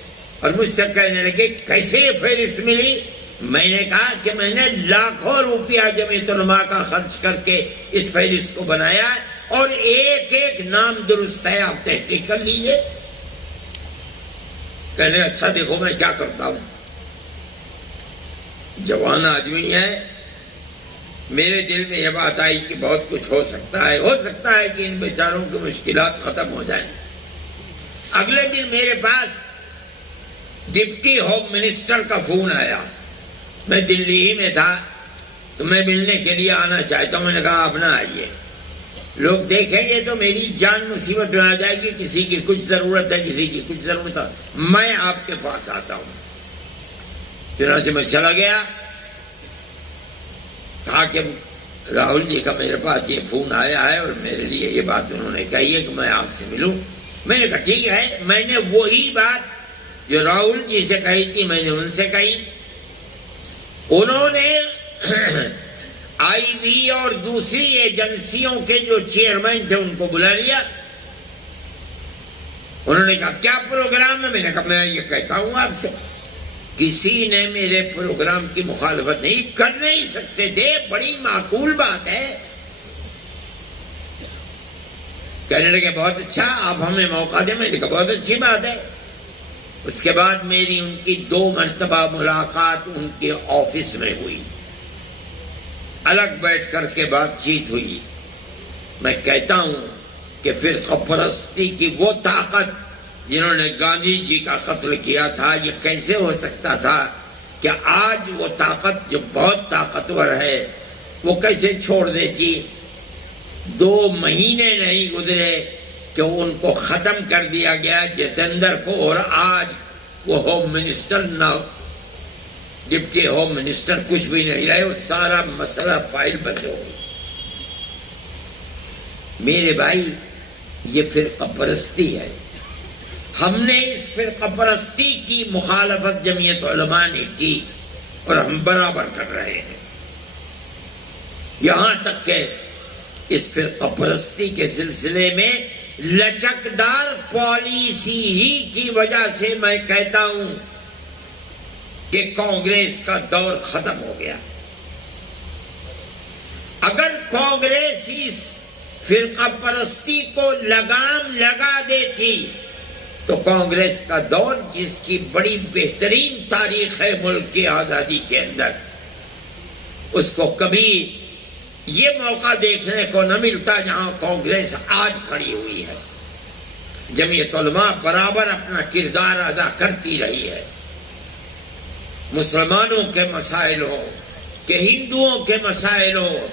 اور مجھ سے کہنے لگے کیسے یہ فہرست ملی؟ میں نے کہا کہ میں نے لاکھوں روپیہ جمعیت علماء کا خرچ کر کے اس فہرست کو بنایا ہے، اور ایک ایک نام درست ہے، آپ تحقیق کر لیجئے۔ کہنے لگے اچھا دیکھو میں کیا کرتا ہوں۔ جوان آدمی ہے، میرے دل میں یہ بات آئی کہ بہت کچھ ہو سکتا ہے کہ ان بیچاروں کی مشکلات ختم ہو جائیں۔ اگلے دن میرے پاس ڈپٹی ہوم منسٹر کا فون آیا، میں دلی ہی میں تھا، تو میں ملنے کے لیے آنا چاہتا ہوں۔ میں نے کہا آپ نہ آئیے، لوگ دیکھیں گے تو میری جان مصیبت میں آ جائے گی، کسی کی کچھ ضرورت ہے، کسی کی کچھ ضرورت ہے، میں آپ کے پاس آتا ہوں۔ چنانچہ میں چلا گیا، کہا کہ راہل جی کا میرے پاس یہ فون آیا ہے اور میرے لیے یہ بات انہوں نے کہی ہے کہ میں آپ سے ملوں۔ میں نے کہا ٹھیک ہے۔ میں نے وہی بات جو راہل جی سے کہی تھی میں نے ان سے کہی۔ انہوں نے آئی بی اور دوسری ایجنسیوں کے جو چیئرمین تھے ان کو بلا لیا۔ انہوں نے کہا کیا پروگرام ہے؟ میں نے کہا میں یہ کہتا ہوں آپ سے، کسی نے میرے پروگرام کی مخالفت نہیں کر نہیں سکتے تھے، بڑی معقول بات ہے۔ کہنے لگے بہت اچھا، آپ ہمیں موقع دیں۔ میں نے کہا بہت اچھی بات ہے۔ اس کے بعد میری ان کی 2 مرتبہ ملاقات ان کے آفس میں ہوئی، الگ بیٹھ کر کے بات چیت ہوئی۔ میں کہتا ہوں کہ فرقہ پرستی کی وہ طاقت جنہوں نے گاندھی جی کا قتل کیا تھا، یہ کیسے ہو سکتا تھا کہ آج وہ طاقت جو بہت طاقتور ہے وہ کیسے چھوڑ دیتی؟ 2 مہینے نہیں گزرے کہ ان کو ختم کر دیا گیا، جتیندر کو، اور آج وہ ہوم منسٹر نہ ڈپٹی ہوم منسٹر کچھ بھی نہیں رہے، وہ سارا مسئلہ فائل بند ہو گئی۔ میرے بھائی یہ فرقہ پرستی ہے۔ ہم نے اس فرقہ پرستی کی مخالفت جمعیت علماء نے کی اور ہم برابر کر رہے ہیں۔ یہاں تک کہ اس فرقہ پرستی کے سلسلے میں لچکدار پالیسی ہی کی وجہ سے میں کہتا ہوں کہ کانگریس کا دور ختم ہو گیا۔ اگر کانگریس اس فرقہ پرستی کو لگام لگا دیتی تو کانگریس کا دور، جس کی بڑی بہترین تاریخ ہے ملک کی آزادی کے اندر، اس کو کبھی یہ موقع دیکھنے کو نہ ملتا جہاں کانگریس آج کھڑی ہوئی ہے۔ جمعیت علماء برابر اپنا کردار ادا کرتی رہی ہے۔ مسلمانوں کے مسائل ہوں کہ ہندوؤں کے مسائل ہوں،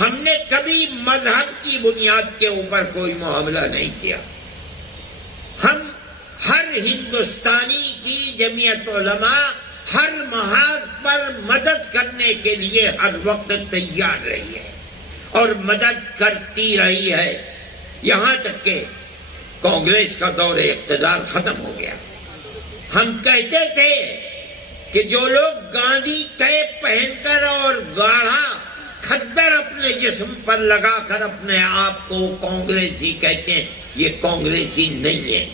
ہم نے کبھی مذہب کی بنیاد کے اوپر کوئی معاملہ نہیں کیا۔ ہم ہر ہندوستانی کی جمعیت علماء ہر محاذ پر مدد کرنے کے لیے ہر وقت تیار رہی ہے اور مدد کرتی رہی ہے، یہاں تک کہ کانگریس کا دور اقتدار ختم ہو گیا۔ ہم کہتے تھے کہ جو لوگ گاندھی کیپ پہن کر اور گاڑھا کھدر اپنے جسم پر لگا کر اپنے آپ کو کانگریسی کہتے ہیں، یہ کانگریسی نہیں ہے،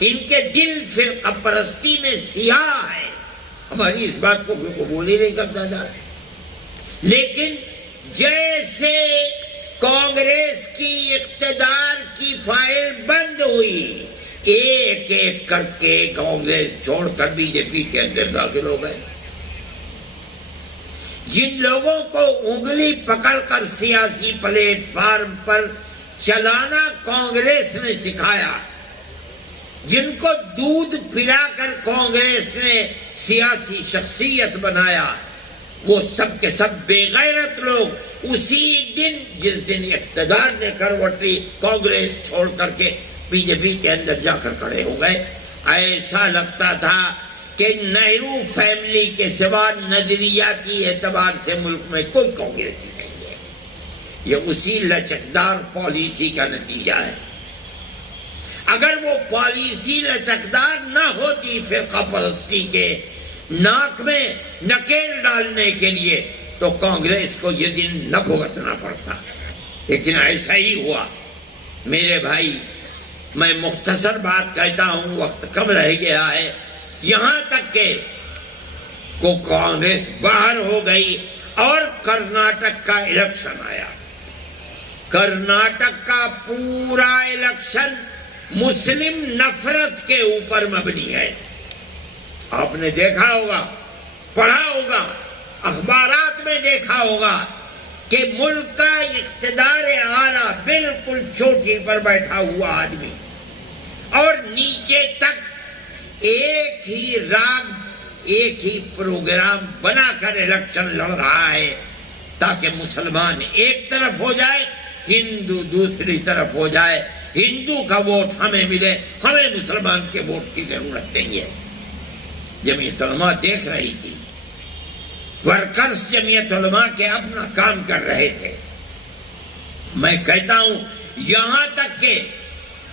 ان کے دل فرقہ پرستی میں سیاہ ہے۔ ہماری اس بات کو کوئی قبول ہی نہیں کرتا تھا، لیکن جیسے کانگریس کی اقتدار کی فائل بند ہوئی، ایک ایک کر کے کانگریس چھوڑ کر بی جے پی کے اندر داخل ہو گئے۔ جن لوگوں کو انگلی پکڑ کر سیاسی پلیٹ فارم پر چلانا کانگریس نے سکھایا، جن کو دودھ پلا کر کانگریس نے سیاسی شخصیت بنایا، وہ سب کے سب بے غیرت لوگ اسی دن، جس دن اقتدار نے کروٹ لی، کانگریس چھوڑ کر کے بی جے پی کے اندر جا کر کھڑے ہو گئے۔ ایسا لگتا تھا کہ نہرو فیملی کے سوا نظریاتی اعتبار سے ملک میں کوئی کانگریسی نہیں ہے۔ یہ اسی لچکدار پالیسی کا نتیجہ ہے۔ اگر وہ پالیسی لچکدار نہ ہوتی فرقہ پرستی کے ناک میں نکیل ڈالنے کے لیے، تو کانگریس کو یہ دن نہ بھگتنا پڑتا، لیکن ایسا ہی ہوا۔ میرے بھائی، میں مختصر بات کہتا ہوں، وقت کم رہ گیا ہے، یہاں تک کہ کو کانگریس باہر ہو گئی اور کرناٹک کا الیکشن آیا۔ کرناٹک کا پورا الیکشن مسلم نفرت کے اوپر مبنی ہے۔ آپ نے دیکھا ہوگا، پڑھا ہوگا، اخبارات میں دیکھا ہوگا کہ ملک کا اقتدار اعلیٰ بالکل چوٹی پر بیٹھا ہوا آدمی اور نیچے تک ایک ہی راگ، ایک ہی پروگرام بنا کر الیکشن لڑ رہا ہے تاکہ مسلمان ایک طرف ہو جائے، ہندو دوسری طرف ہو جائے، ہندو کا ووٹ ہمیں ملے، ہمیں مسلمان کے ووٹ کی ضرورت نہیں ہے۔ جمعیت علماء دیکھ رہی تھی، ورکرز جمعیت علماء کے اپنا کام کر رہے تھے۔ میں کہتا ہوں یہاں تک کہ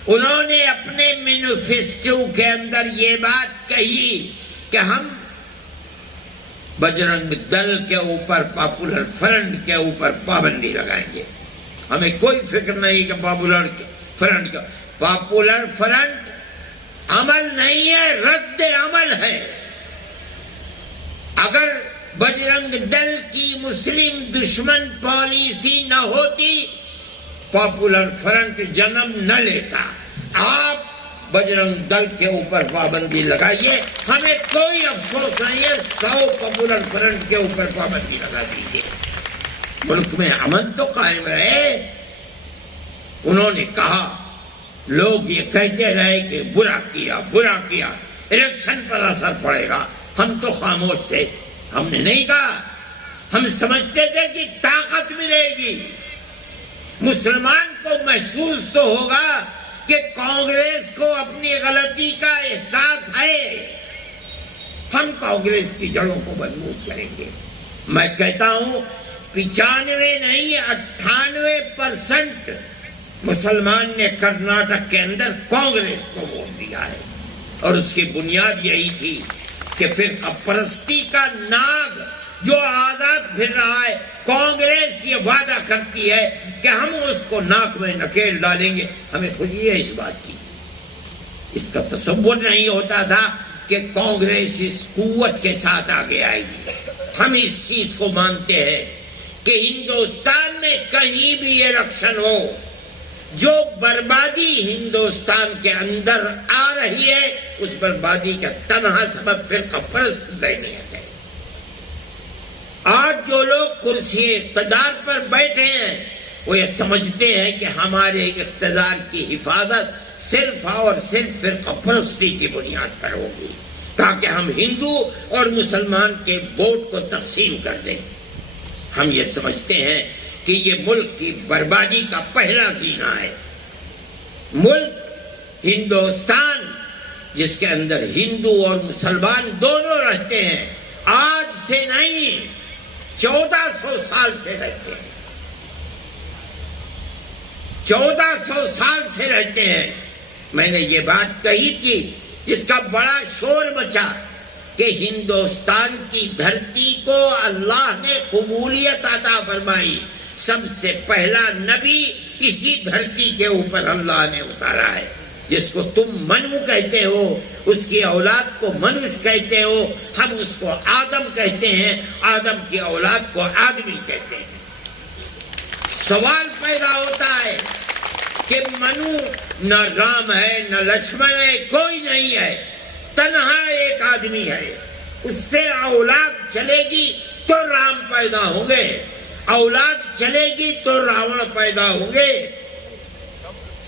انہوں نے اپنے مینیفیسٹو کے اندر یہ بات کہی کہ ہم بجرنگ دل کے اوپر، پاپولر فرنٹ کے اوپر پابندی لگائیں گے۔ ہمیں کوئی فکر نہیں کہ پاپولر فرنٹ کا، پاپولر فرنٹ عمل نہیں ہے، رد عمل ہے۔ اگر بجرنگ دل کی مسلم دشمن پالیسی نہ ہوتی، پاپولر فرنٹ جنم نہ لیتا۔ آپ بجرنگ دل کے اوپر پابندی لگائیے، ہمیں کوئی افسوس نہیں ہے، 100 پاپولر فرنٹ کے اوپر پابندی لگا دیجیے، ملک میں امن تو قائم رہے۔ انہوں نے کہا، لوگ یہ کہتے رہے کہ برا کیا، برا کیا، الیکشن پر اثر پڑے گا، ہم تو خاموش تھے، ہم نے نہیں کہا۔ ہم سمجھتے تھے کہ طاقت ملے گی، مسلمان کو محسوس تو ہوگا کہ کانگریس کو اپنی غلطی کا احساس ہے، ہم کانگریس کی جڑوں کو مضبوط کریں گے۔ میں کہتا ہوں 95 نہیں 98% مسلمان نے کرناٹک کے اندر کانگریس کو ووٹ دیا ہے، اور اس کی بنیاد یہی تھی کہ فرقہ پرستی کا ناگ جو آزاد پھر رہا ہے، کانگریس یہ وعدہ کرتی ہے کہ ہم اس کو ناک میں نکیل ڈالیں گے، ہمیں خوشی ہے اس بات کی۔ اس کا تصور نہیں ہوتا تھا کہ کانگریس اس قوت کے ساتھ آگے آئے گی۔ ہم اس چیز کو مانتے ہیں کہ ہندوستان میں کہیں بھی الیکشن ہو، جو بربادی ہندوستان کے اندر آ رہی ہے اس بربادی کا تنہا سبب فرقہ پرست ذہنیت ہے۔ آج جو لوگ کرسی اقتدار پر بیٹھے ہیں وہ یہ سمجھتے ہیں کہ ہمارے اقتدار کی حفاظت صرف اور صرف فرقہ پرستی کی بنیاد پر ہوگی، تاکہ ہم ہندو اور مسلمان کے ووٹ کو تقسیم کر دیں۔ ہم یہ سمجھتے ہیں کہ یہ ملک کی بربادی کا پہلا زینہ ہے۔ ملک ہندوستان جس کے اندر ہندو اور مسلمان دونوں رہتے ہیں، آج سے نہیں 1400 سال سے رہتے ہیں، 1400 سال سے رہتے ہیں۔ میں نے یہ بات کہی تھی، جس کا بڑا شور مچا کہ ہندوستان کی دھرتی کو اللہ نے قبولیت عطا فرمائی، سب سے پہلا نبی اسی دھرتی کے اوپر اللہ نے اتارا ہے، جس کو تم منو کہتے ہو، اس کی اولاد کو منوش کہتے ہو، ہم اس کو آدم کہتے ہیں، آدم کی اولاد کو آدمی کہتے ہیں۔ سوال پیدا ہوتا ہے کہ منو نہ رام ہے نہ لکشمن ہے، کوئی نہیں ہے، تنہا ایک آدمی ہے، اس سے اولاد چلے گی تو رام پیدا ہوں گے، اولاد چلے گی تو راون پیدا ہوں گے۔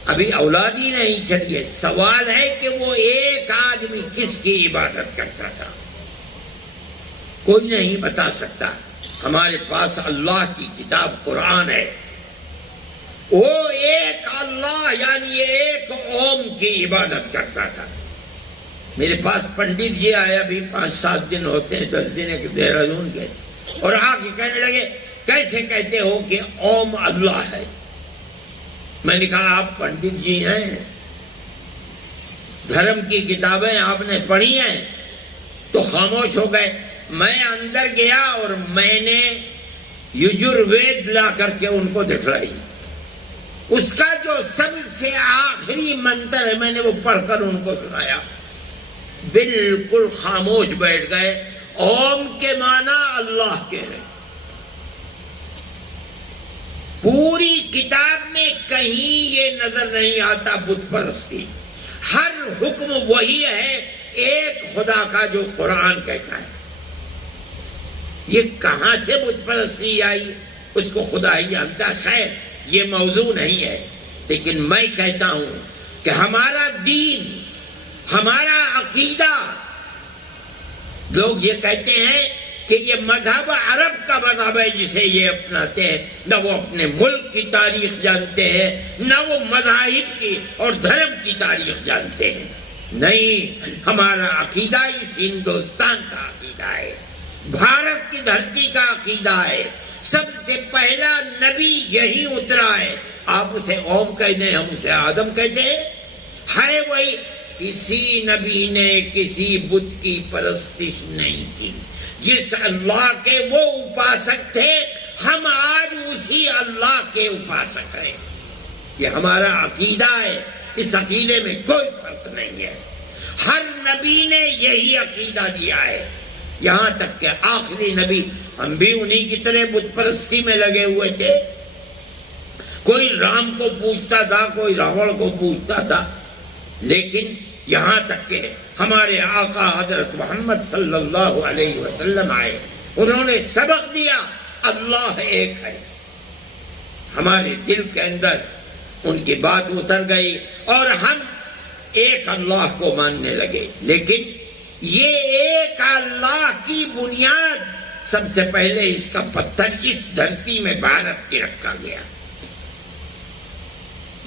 ابھی اولاد ہی نہیں چلی ہے، سوال ہے کہ وہ ایک آدمی کس کی عبادت کرتا تھا، کوئی نہیں بتا سکتا۔ ہمارے پاس اللہ کی کتاب قرآن ہے، وہ ایک اللہ یعنی ایک اوم کی عبادت کرتا تھا۔ میرے پاس پنڈت جی آئے، ابھی 5-7 دن ہوتے ہیں، 10 دن کے دہرادون کے، اور آ کے کہنے لگے کیسے کہتے ہو کہ اوم اللہ ہے؟ میں نے کہا آپ پنڈت جی ہیں، دھرم کی کتابیں آپ نے پڑھی ہیں، تو خاموش ہو گئے۔ میں اندر گیا اور میں نے یجروید لا کر کے ان کو دکھلائی، اس کا جو سب سے آخری منتر ہے میں نے وہ پڑھ کر ان کو سنایا، بالکل خاموش بیٹھ گئے۔ اوم کے معنی اللہ کے ہیں، پوری کتاب میں کہیں یہ نظر نہیں آتا بت پرستی، ہر حکم وہی ہے ایک خدا کا جو قرآن کہتا ہے۔ یہ کہاں سے بت پرستی آئی اس کو خدا ہی جانتا۔ خیر یہ موضوع نہیں ہے، لیکن میں کہتا ہوں کہ ہمارا دین، ہمارا عقیدہ، لوگ یہ کہتے ہیں کہ یہ مذہب عرب کا مذہب ہے جسے یہ اپناتے ہیں، نہ وہ اپنے ملک کی تاریخ جانتے ہیں، نہ وہ مذاہب کی اور دھرم کی تاریخ جانتے ہیں۔ نہیں، ہمارا عقیدہ اس ہندوستان کا عقیدہ ہے، بھارت کی دھرتی کا عقیدہ ہے، سب سے پہلا نبی یہی اترا ہے۔ آپ اسے اوم کہتے ہیں، ہم اسے آدم کہتے ہیں، ہے وہی۔ کسی نبی نے کسی بت کی پرستش نہیں کی، جس اللہ کے وہ اپاسک تھے ہم آج اسی اللہ کے اپاسک ہیں۔ یہ ہمارا عقیدہ ہے، اس عقیدے میں کوئی فرق نہیں ہے، ہر نبی نے یہی عقیدہ دیا ہے، یہاں تک کہ آخری نبی ہم بھی انہی کی طرح بت پرستی میں لگے ہوئے تھے۔ کوئی رام کو پوچھتا تھا، کوئی راون کو پوچھتا تھا، لیکن یہاں تک کہ ہمارے آقا حضرت محمد صلی اللہ علیہ وسلم آئے، انہوں نے سبق دیا اللہ ایک ہے۔ ہمارے دل کے اندر ان کی بات اتر گئی اور ہم ایک اللہ کو ماننے لگے۔ لیکن یہ ایک اللہ کی بنیاد سب سے پہلے اس کا پتھر اس دھرتی میں بھارت کی رکھا گیا۔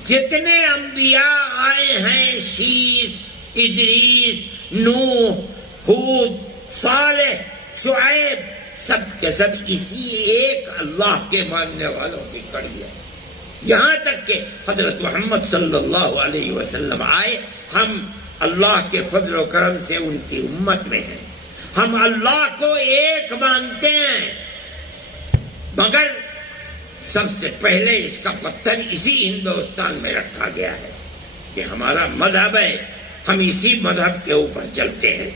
جتنے انبیاء آئے ہیں، شیش، ادریس، نوح، ہود، صالح، شعیب، سب کے سب اسی ایک اللہ کے ماننے والوں کی کڑی ہے۔ یہاں تک کہ حضرت محمد صلی اللہ علیہ وسلم آئے، ہم اللہ کے فضل و کرم سے ان کی امت میں ہیں، ہم اللہ کو ایک مانتے ہیں۔ مگر سب سے پہلے اس کا پتھر اسی ہندوستان میں رکھا گیا ہے کہ ہمارا مذہب ہے، ہم اسی مذہب کے اوپر چلتے ہیں.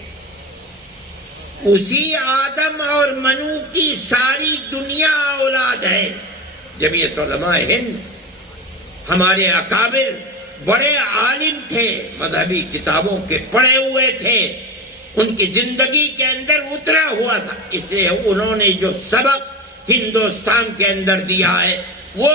اسی آدم اور منو کی ساری دنیا اولاد ہے. جمعیت علماء ہند، ہمارے اکابر بڑے عالم تھے، مذہبی کتابوں کے پڑھے ہوئے تھے، ان کی زندگی کے اندر اترا ہوا تھا. اس لیے انہوں نے جو سبق ہندوستان کے اندر دیا ہے وہ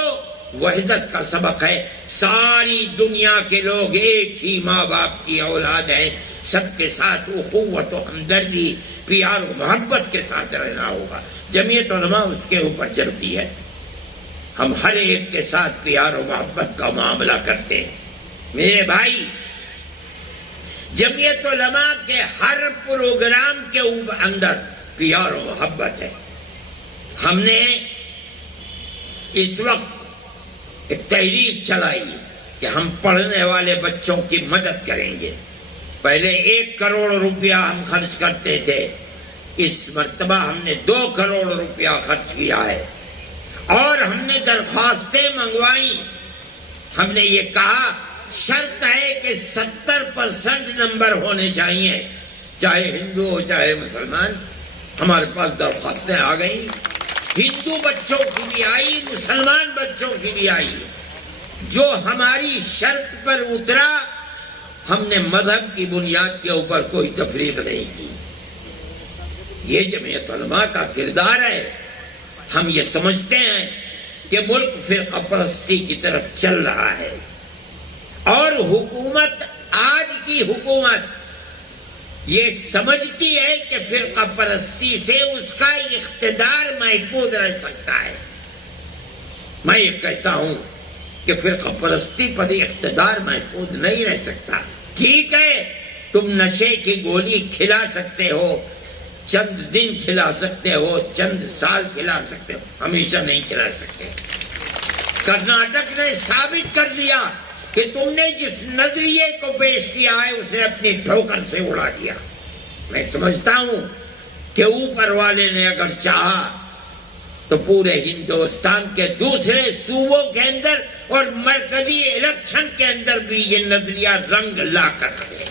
وحدت کا سبق ہے. ساری دنیا کے لوگ ایک ہی ماں باپ کی اولاد ہیں، سب کے ساتھ اخوت و ہمدردی، پیار و محبت کے ساتھ رہنا ہوگا. جمعیت علماء اس کے اوپر چلتی ہے. ہم ہر ایک کے ساتھ پیار و محبت کا معاملہ کرتے ہیں. میرے بھائی، جمعیت علماء کے ہر پروگرام کے اندر پیار و محبت ہے. ہم نے اس وقت ایک تحریک چلائی کہ ہم پڑھنے والے بچوں کی مدد کریں گے. پہلے 1 کروڑ روپیہ ہم خرچ کرتے تھے، اس مرتبہ ہم نے 2 کروڑ روپیہ خرچ کیا ہے اور ہم نے درخواستیں منگوائیں. ہم نے یہ کہا شرط ہے کہ 70% نمبر ہونے چاہیے، چاہے ہندو ہو چاہے مسلمان. ہمارے پاس درخواستیں آ گئی، ہندو بچوں کی بھی آئی، مسلمان بچوں کی بھی آئی. جو ہماری شرط پر اترا، ہم نے مذہب کی بنیاد کے اوپر کوئی تفریق نہیں کی. یہ جمعیت علماء کا کردار ہے. ہم یہ سمجھتے ہیں کہ ملک فرقہ پرستی کی طرف چل رہا ہے اور حکومت، آج کی حکومت یہ سمجھتی ہے کہ فرقہ پرستی سے اس کا اقتدار محفوظ رہ سکتا ہے. میں یہ کہتا ہوں کہ فرقہ پرستی پر اقتدار محفوظ نہیں رہ سکتا. ٹھیک ہے، تم نشے کی گولی کھلا سکتے ہو، چند دن کھلا سکتے ہو، چند سال کھلا سکتے ہو، ہمیشہ نہیں کھلا سکتے. کرناٹک نے ثابت کر دیا کہ تم نے جس نظریے کو پیش کیا ہے اسے اپنی ٹھوکر سے اڑا دیا. میں سمجھتا ہوں کہ اوپر والے نے اگر چاہا تو پورے ہندوستان کے دوسرے صوبوں کے اندر اور مرکزی الیکشن کے اندر بھی یہ نظریہ رنگ لا کر رہے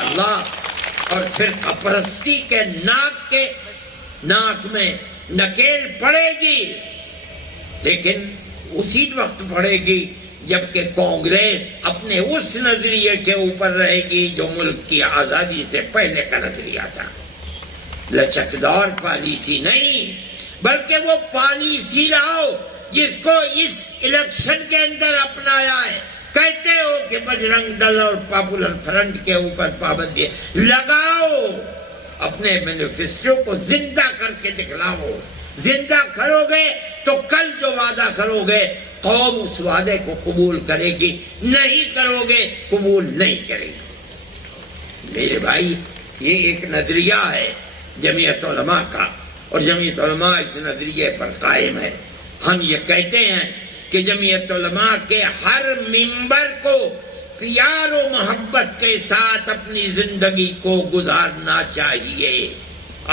اللہ. اور فرقہ پرستی کے ناک میں نکیل پڑے گی، لیکن اسی وقت پڑے گی جبکہ کانگریس اپنے اس نظریے کے اوپر رہے گی جو ملک کی آزادی سے پہلے کا نظریہ تھا. لچکدار پالیسی نہیں، بلکہ وہ پالیسی لاؤ جس کو اس الیکشن کے اندر اپنایا ہے. کہتے ہو کہ بجرنگ دل اور پاپولر فرنٹ کے اوپر پابندی لگاؤ، اپنے مینیفیسٹو کو زندہ کر کے دکھلاؤ. زندہ کرو گے تو کل جو وعدہ کرو گے قوم اس وعدے کو قبول کرے گی، نہیں کرو گے قبول نہیں کرے گی. میرے بھائی، یہ ایک نظریہ ہے جمعیت علماء کا اور جمعیت علماء اس نظریے پر قائم ہے. ہم یہ کہتے ہیں کہ جمعیت علماء کے ہر ممبر کو پیار و محبت کے ساتھ اپنی زندگی کو گزارنا چاہیے.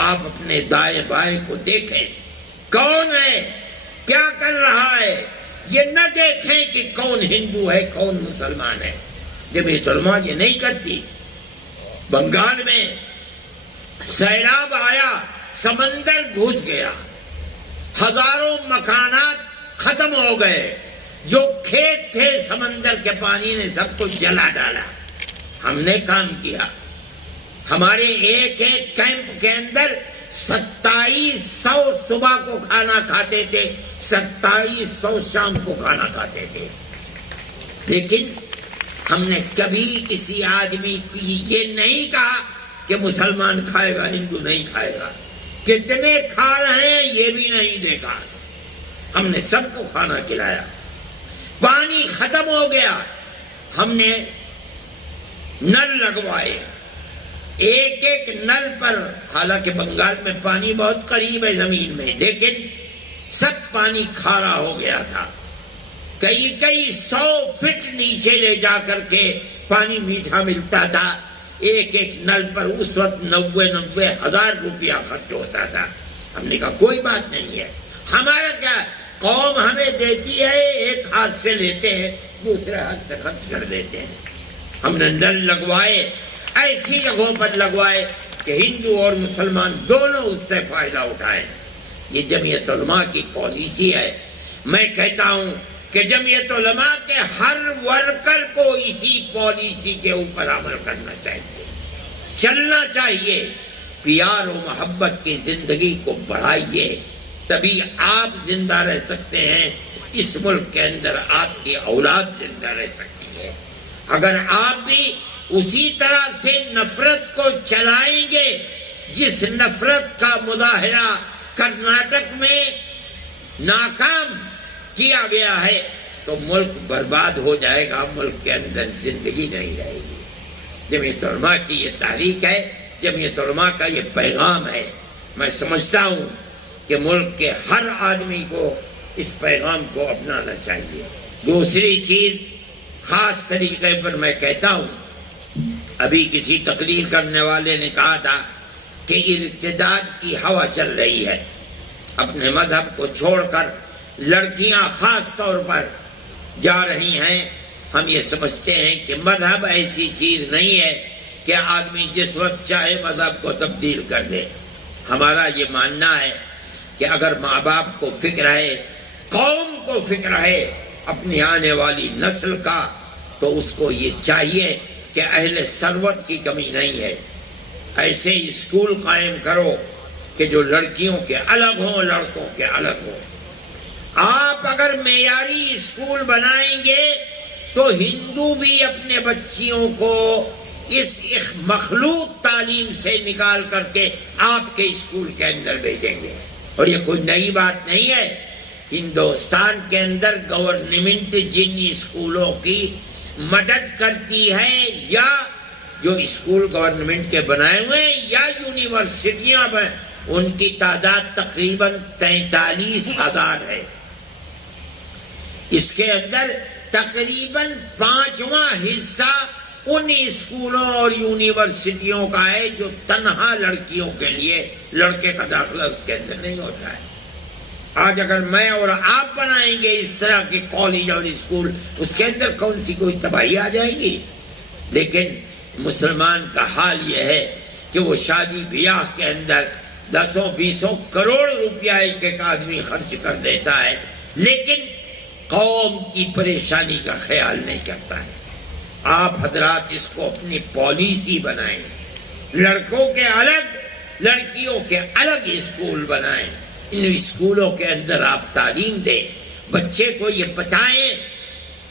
آپ اپنے دائیں بائیں کو دیکھیں، کون ہے، کیا کر رہا ہے. یہ نہ دیکھیں کہ کون ہندو ہے کون مسلمان ہے. جمعیت علماء یہ نہیں کرتی. بنگال میں سیلاب آیا، سمندر گھس گیا، ہزاروں مکانات ختم ہو گئے، جو کھیت تھے سمندر کے پانی نے سب کچھ جلا ڈالا. ہم نے کام کیا. ہمارے ایک ایک کیمپ کے اندر 2700 صبح کو کھانا کھاتے تھے، 2700 شام کو کھانا کھاتے تھے. لیکن ہم نے کبھی کسی آدمی کی یہ نہیں کہا کہ مسلمان کھائے گا ہندو نہیں کھائے گا. کتنے کھا رہے ہیں یہ بھی نہیں دیکھا. ہم نے سب کو کھانا کھلایا. پانی ختم ہو گیا، ہم نے نل لگوائے. ایک ایک نل پر، حالانکہ بنگال میں پانی بہت قریب ہے زمین میں، لیکن سب پانی کھارا ہو گیا تھا. کئی 100 فٹ نیچے لے جا کر کے پانی میٹھا ملتا تھا. ایک ایک نل پر اس وقت 90,000 روپیہ خرچ ہوتا تھا. ہم نے کہا کوئی بات نہیں ہے، ہمارا کیا، قوم ہمیں دیتی ہے، ایک ہاتھ سے لیتے ہیں دوسرے ہاتھ سے خرچ کر دیتے ہیں۔ ہم نے نل لگوائے، ایسی جگہوں پر لگوائے کہ ہندو اور مسلمان دونوں اس سے فائدہ اٹھائیں۔ یہ جمعیت علماء کی پالیسی ہے۔ میں کہتا ہوں کہ جمعیت علماء کے ہر ورکر کو اسی پالیسی کے اوپر عمل کرنا چاہیے، چلنا چاہیے۔ پیار و محبت کی زندگی کو بڑھائیے، تبھی آپ زندہ رہ سکتے ہیں، اس ملک کے اندر آپ کی اولاد زندہ رہ سکتی ہے۔ اگر آپ بھی اسی طرح سے نفرت کو چلائیں گے جس نفرت کا مظاہرہ کرناٹک میں ناکام کیا گیا ہے، تو ملک برباد ہو جائے گا، ملک کے اندر زندگی نہیں رہے گی۔ جمعیت علماء کی یہ تحریک ہے، جمعیت علماء کا یہ پیغام ہے۔ میں سمجھتا ہوں کہ ملک کے ہر آدمی کو اس پیغام کو اپنانا چاہیے۔ دوسری چیز خاص طریقے پر میں کہتا ہوں، ابھی کسی تقریر کرنے والے نے کہا تھا کہ ارتداد کی ہوا چل رہی ہے، اپنے مذہب کو چھوڑ کر لڑکیاں خاص طور پر جا رہی ہیں۔ ہم یہ سمجھتے ہیں کہ مذہب ایسی چیز نہیں ہے کہ آدمی جس وقت چاہے مذہب کو تبدیل کر دے۔ ہمارا یہ ماننا ہے کہ اگر ماں باپ کو فکر ہے، قوم کو فکر ہے اپنی آنے والی نسل کا، تو اس کو یہ چاہیے کہ اہل ثروت کی کمی نہیں ہے۔ ایسے اسکول قائم کرو کہ جو لڑکیوں کے الگ ہوں، لڑکوں کے الگ ہوں۔ آپ اگر معیاری اسکول بنائیں گے تو ہندو بھی اپنے بچیوں کو اس مخلوط تعلیم سے نکال کر کے آپ کے اسکول کے اندر بھیجیں گے۔ اور یہ کوئی نئی بات نہیں ہے، ہندوستان کے اندر گورنمنٹ جن اسکولوں کی مدد کرتی ہے، یا جو اسکول گورنمنٹ کے بنائے ہوئے ہیں یا یونیورسٹیاں میں، ان کی تعداد تقریباً 43,000 ہے۔ اس کے اندر تقریباً 5واں حصہ ان اسکولوں اور یونیورسٹیوں کا ہے جو تنہا لڑکیوں کے لیے، لڑکے کا داخلہ اس کے اندر نہیں ہوتا ہے۔ آج اگر میں اور آپ بنائیں گے اس طرح کے کالج اور اسکول، اس کے اندر کون سی کوئی تباہی آ جائے گی؟ لیکن مسلمان کا حال یہ ہے کہ وہ شادی بیاہ کے اندر 10-20 کروڑ روپیہ ایک آدمی خرچ کر دیتا ہے، لیکن قوم کی پریشانی کا خیال نہیں کرتا ہے۔ آپ حضرات اس کو اپنی پالیسی بنائیں، لڑکوں کے الگ، لڑکیوں کے الگ اسکول بنائیں۔ ان اسکولوں کے اندر آپ تعلیم دیں، بچے کو یہ بتائیں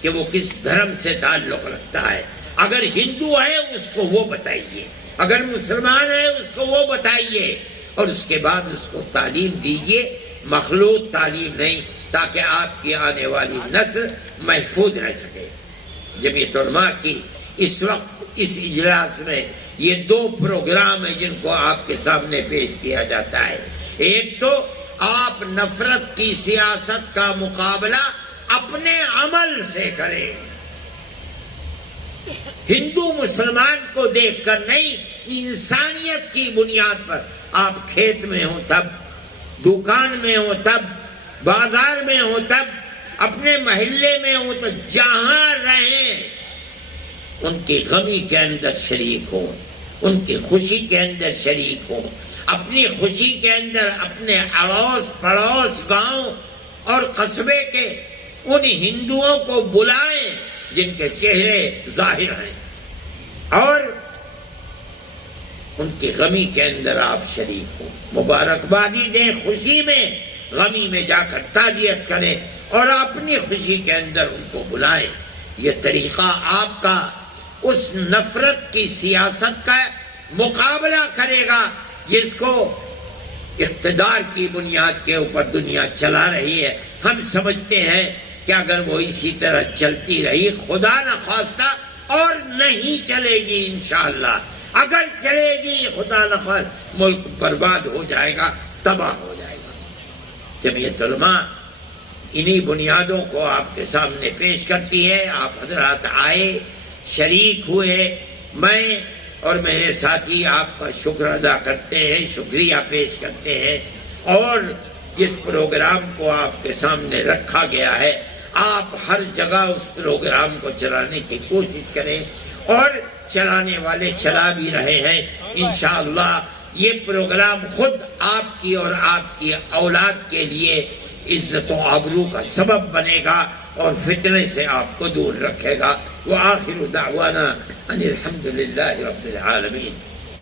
کہ وہ کس دھرم سے تعلق رکھتا ہے۔ اگر ہندو ہے اس کو وہ بتائیے، اگر مسلمان ہے اس کو وہ بتائیے، اور اس کے بعد اس کو تعلیم دیجیے، مخلوط تعلیم نہیں، تاکہ آپ کی آنے والی نسل محفوظ رہ سکے۔ جمعیت علماء کی اس وقت اس اجلاس میں یہ 2 پروگرام ہیں جن کو آپ کے سامنے پیش کیا جاتا ہے۔ ایک تو آپ نفرت کی سیاست کا مقابلہ اپنے عمل سے کریں، ہندو مسلمان کو دیکھ کر نہیں، انسانیت کی بنیاد پر۔ آپ کھیت میں ہوں تب، دکان میں ہوں تب، بازار میں ہوں تب، اپنے محلے میں ہوں تو جہاں رہیں ان کی غمی کے اندر شریک ہوں، ان کی خوشی کے اندر شریک ہوں، اپنی خوشی کے اندر اپنے اڑوس پڑوس گاؤں اور قصبے کے ان ہندوؤں کو بلائیں جن کے چہرے ظاہر ہیں، اور ان کی غمی کے اندر آپ شریک ہوں، مبارکبادی دیں خوشی میں، غمی میں جا کر تعزیت کریں، اور اپنی خوشی کے اندر ان کو بلائیں۔ یہ طریقہ آپ کا اس نفرت کی سیاست کا مقابلہ کرے گا جس کو اقتدار کی بنیاد کے اوپر دنیا چلا رہی ہے۔ ہم سمجھتے ہیں کہ اگر وہ اسی طرح چلتی رہی، خدا نہ خواستہ اور نہیں چلے گی انشاءاللہ، اگر چلے گی خدا نہ خواستہ ملک برباد ہو جائے گا، تباہ ہو جائے گا۔ جمعیت علماء انہی بنیادوں کو آپ کے سامنے پیش کرتی ہے۔ آپ حضرات آئے، شریک ہوئے، میں اور میرے ساتھی آپ کا شکر ادا کرتے ہیں، شکریہ پیش کرتے ہیں۔ اور جس پروگرام کو آپ کے سامنے رکھا گیا ہے آپ ہر جگہ اس پروگرام کو چلانے کی کوشش کریں، اور چلانے والے چلا بھی رہے ہیں۔ انشاءاللہ یہ پروگرام خود آپ کی اور آپ کی اولاد کے لیے عزت و آبرو کا سبب بنے گا اور فتنے سے آپ کو دور رکھے گا۔ وآخر دعوانا ان الحمد للہ رب العالمین۔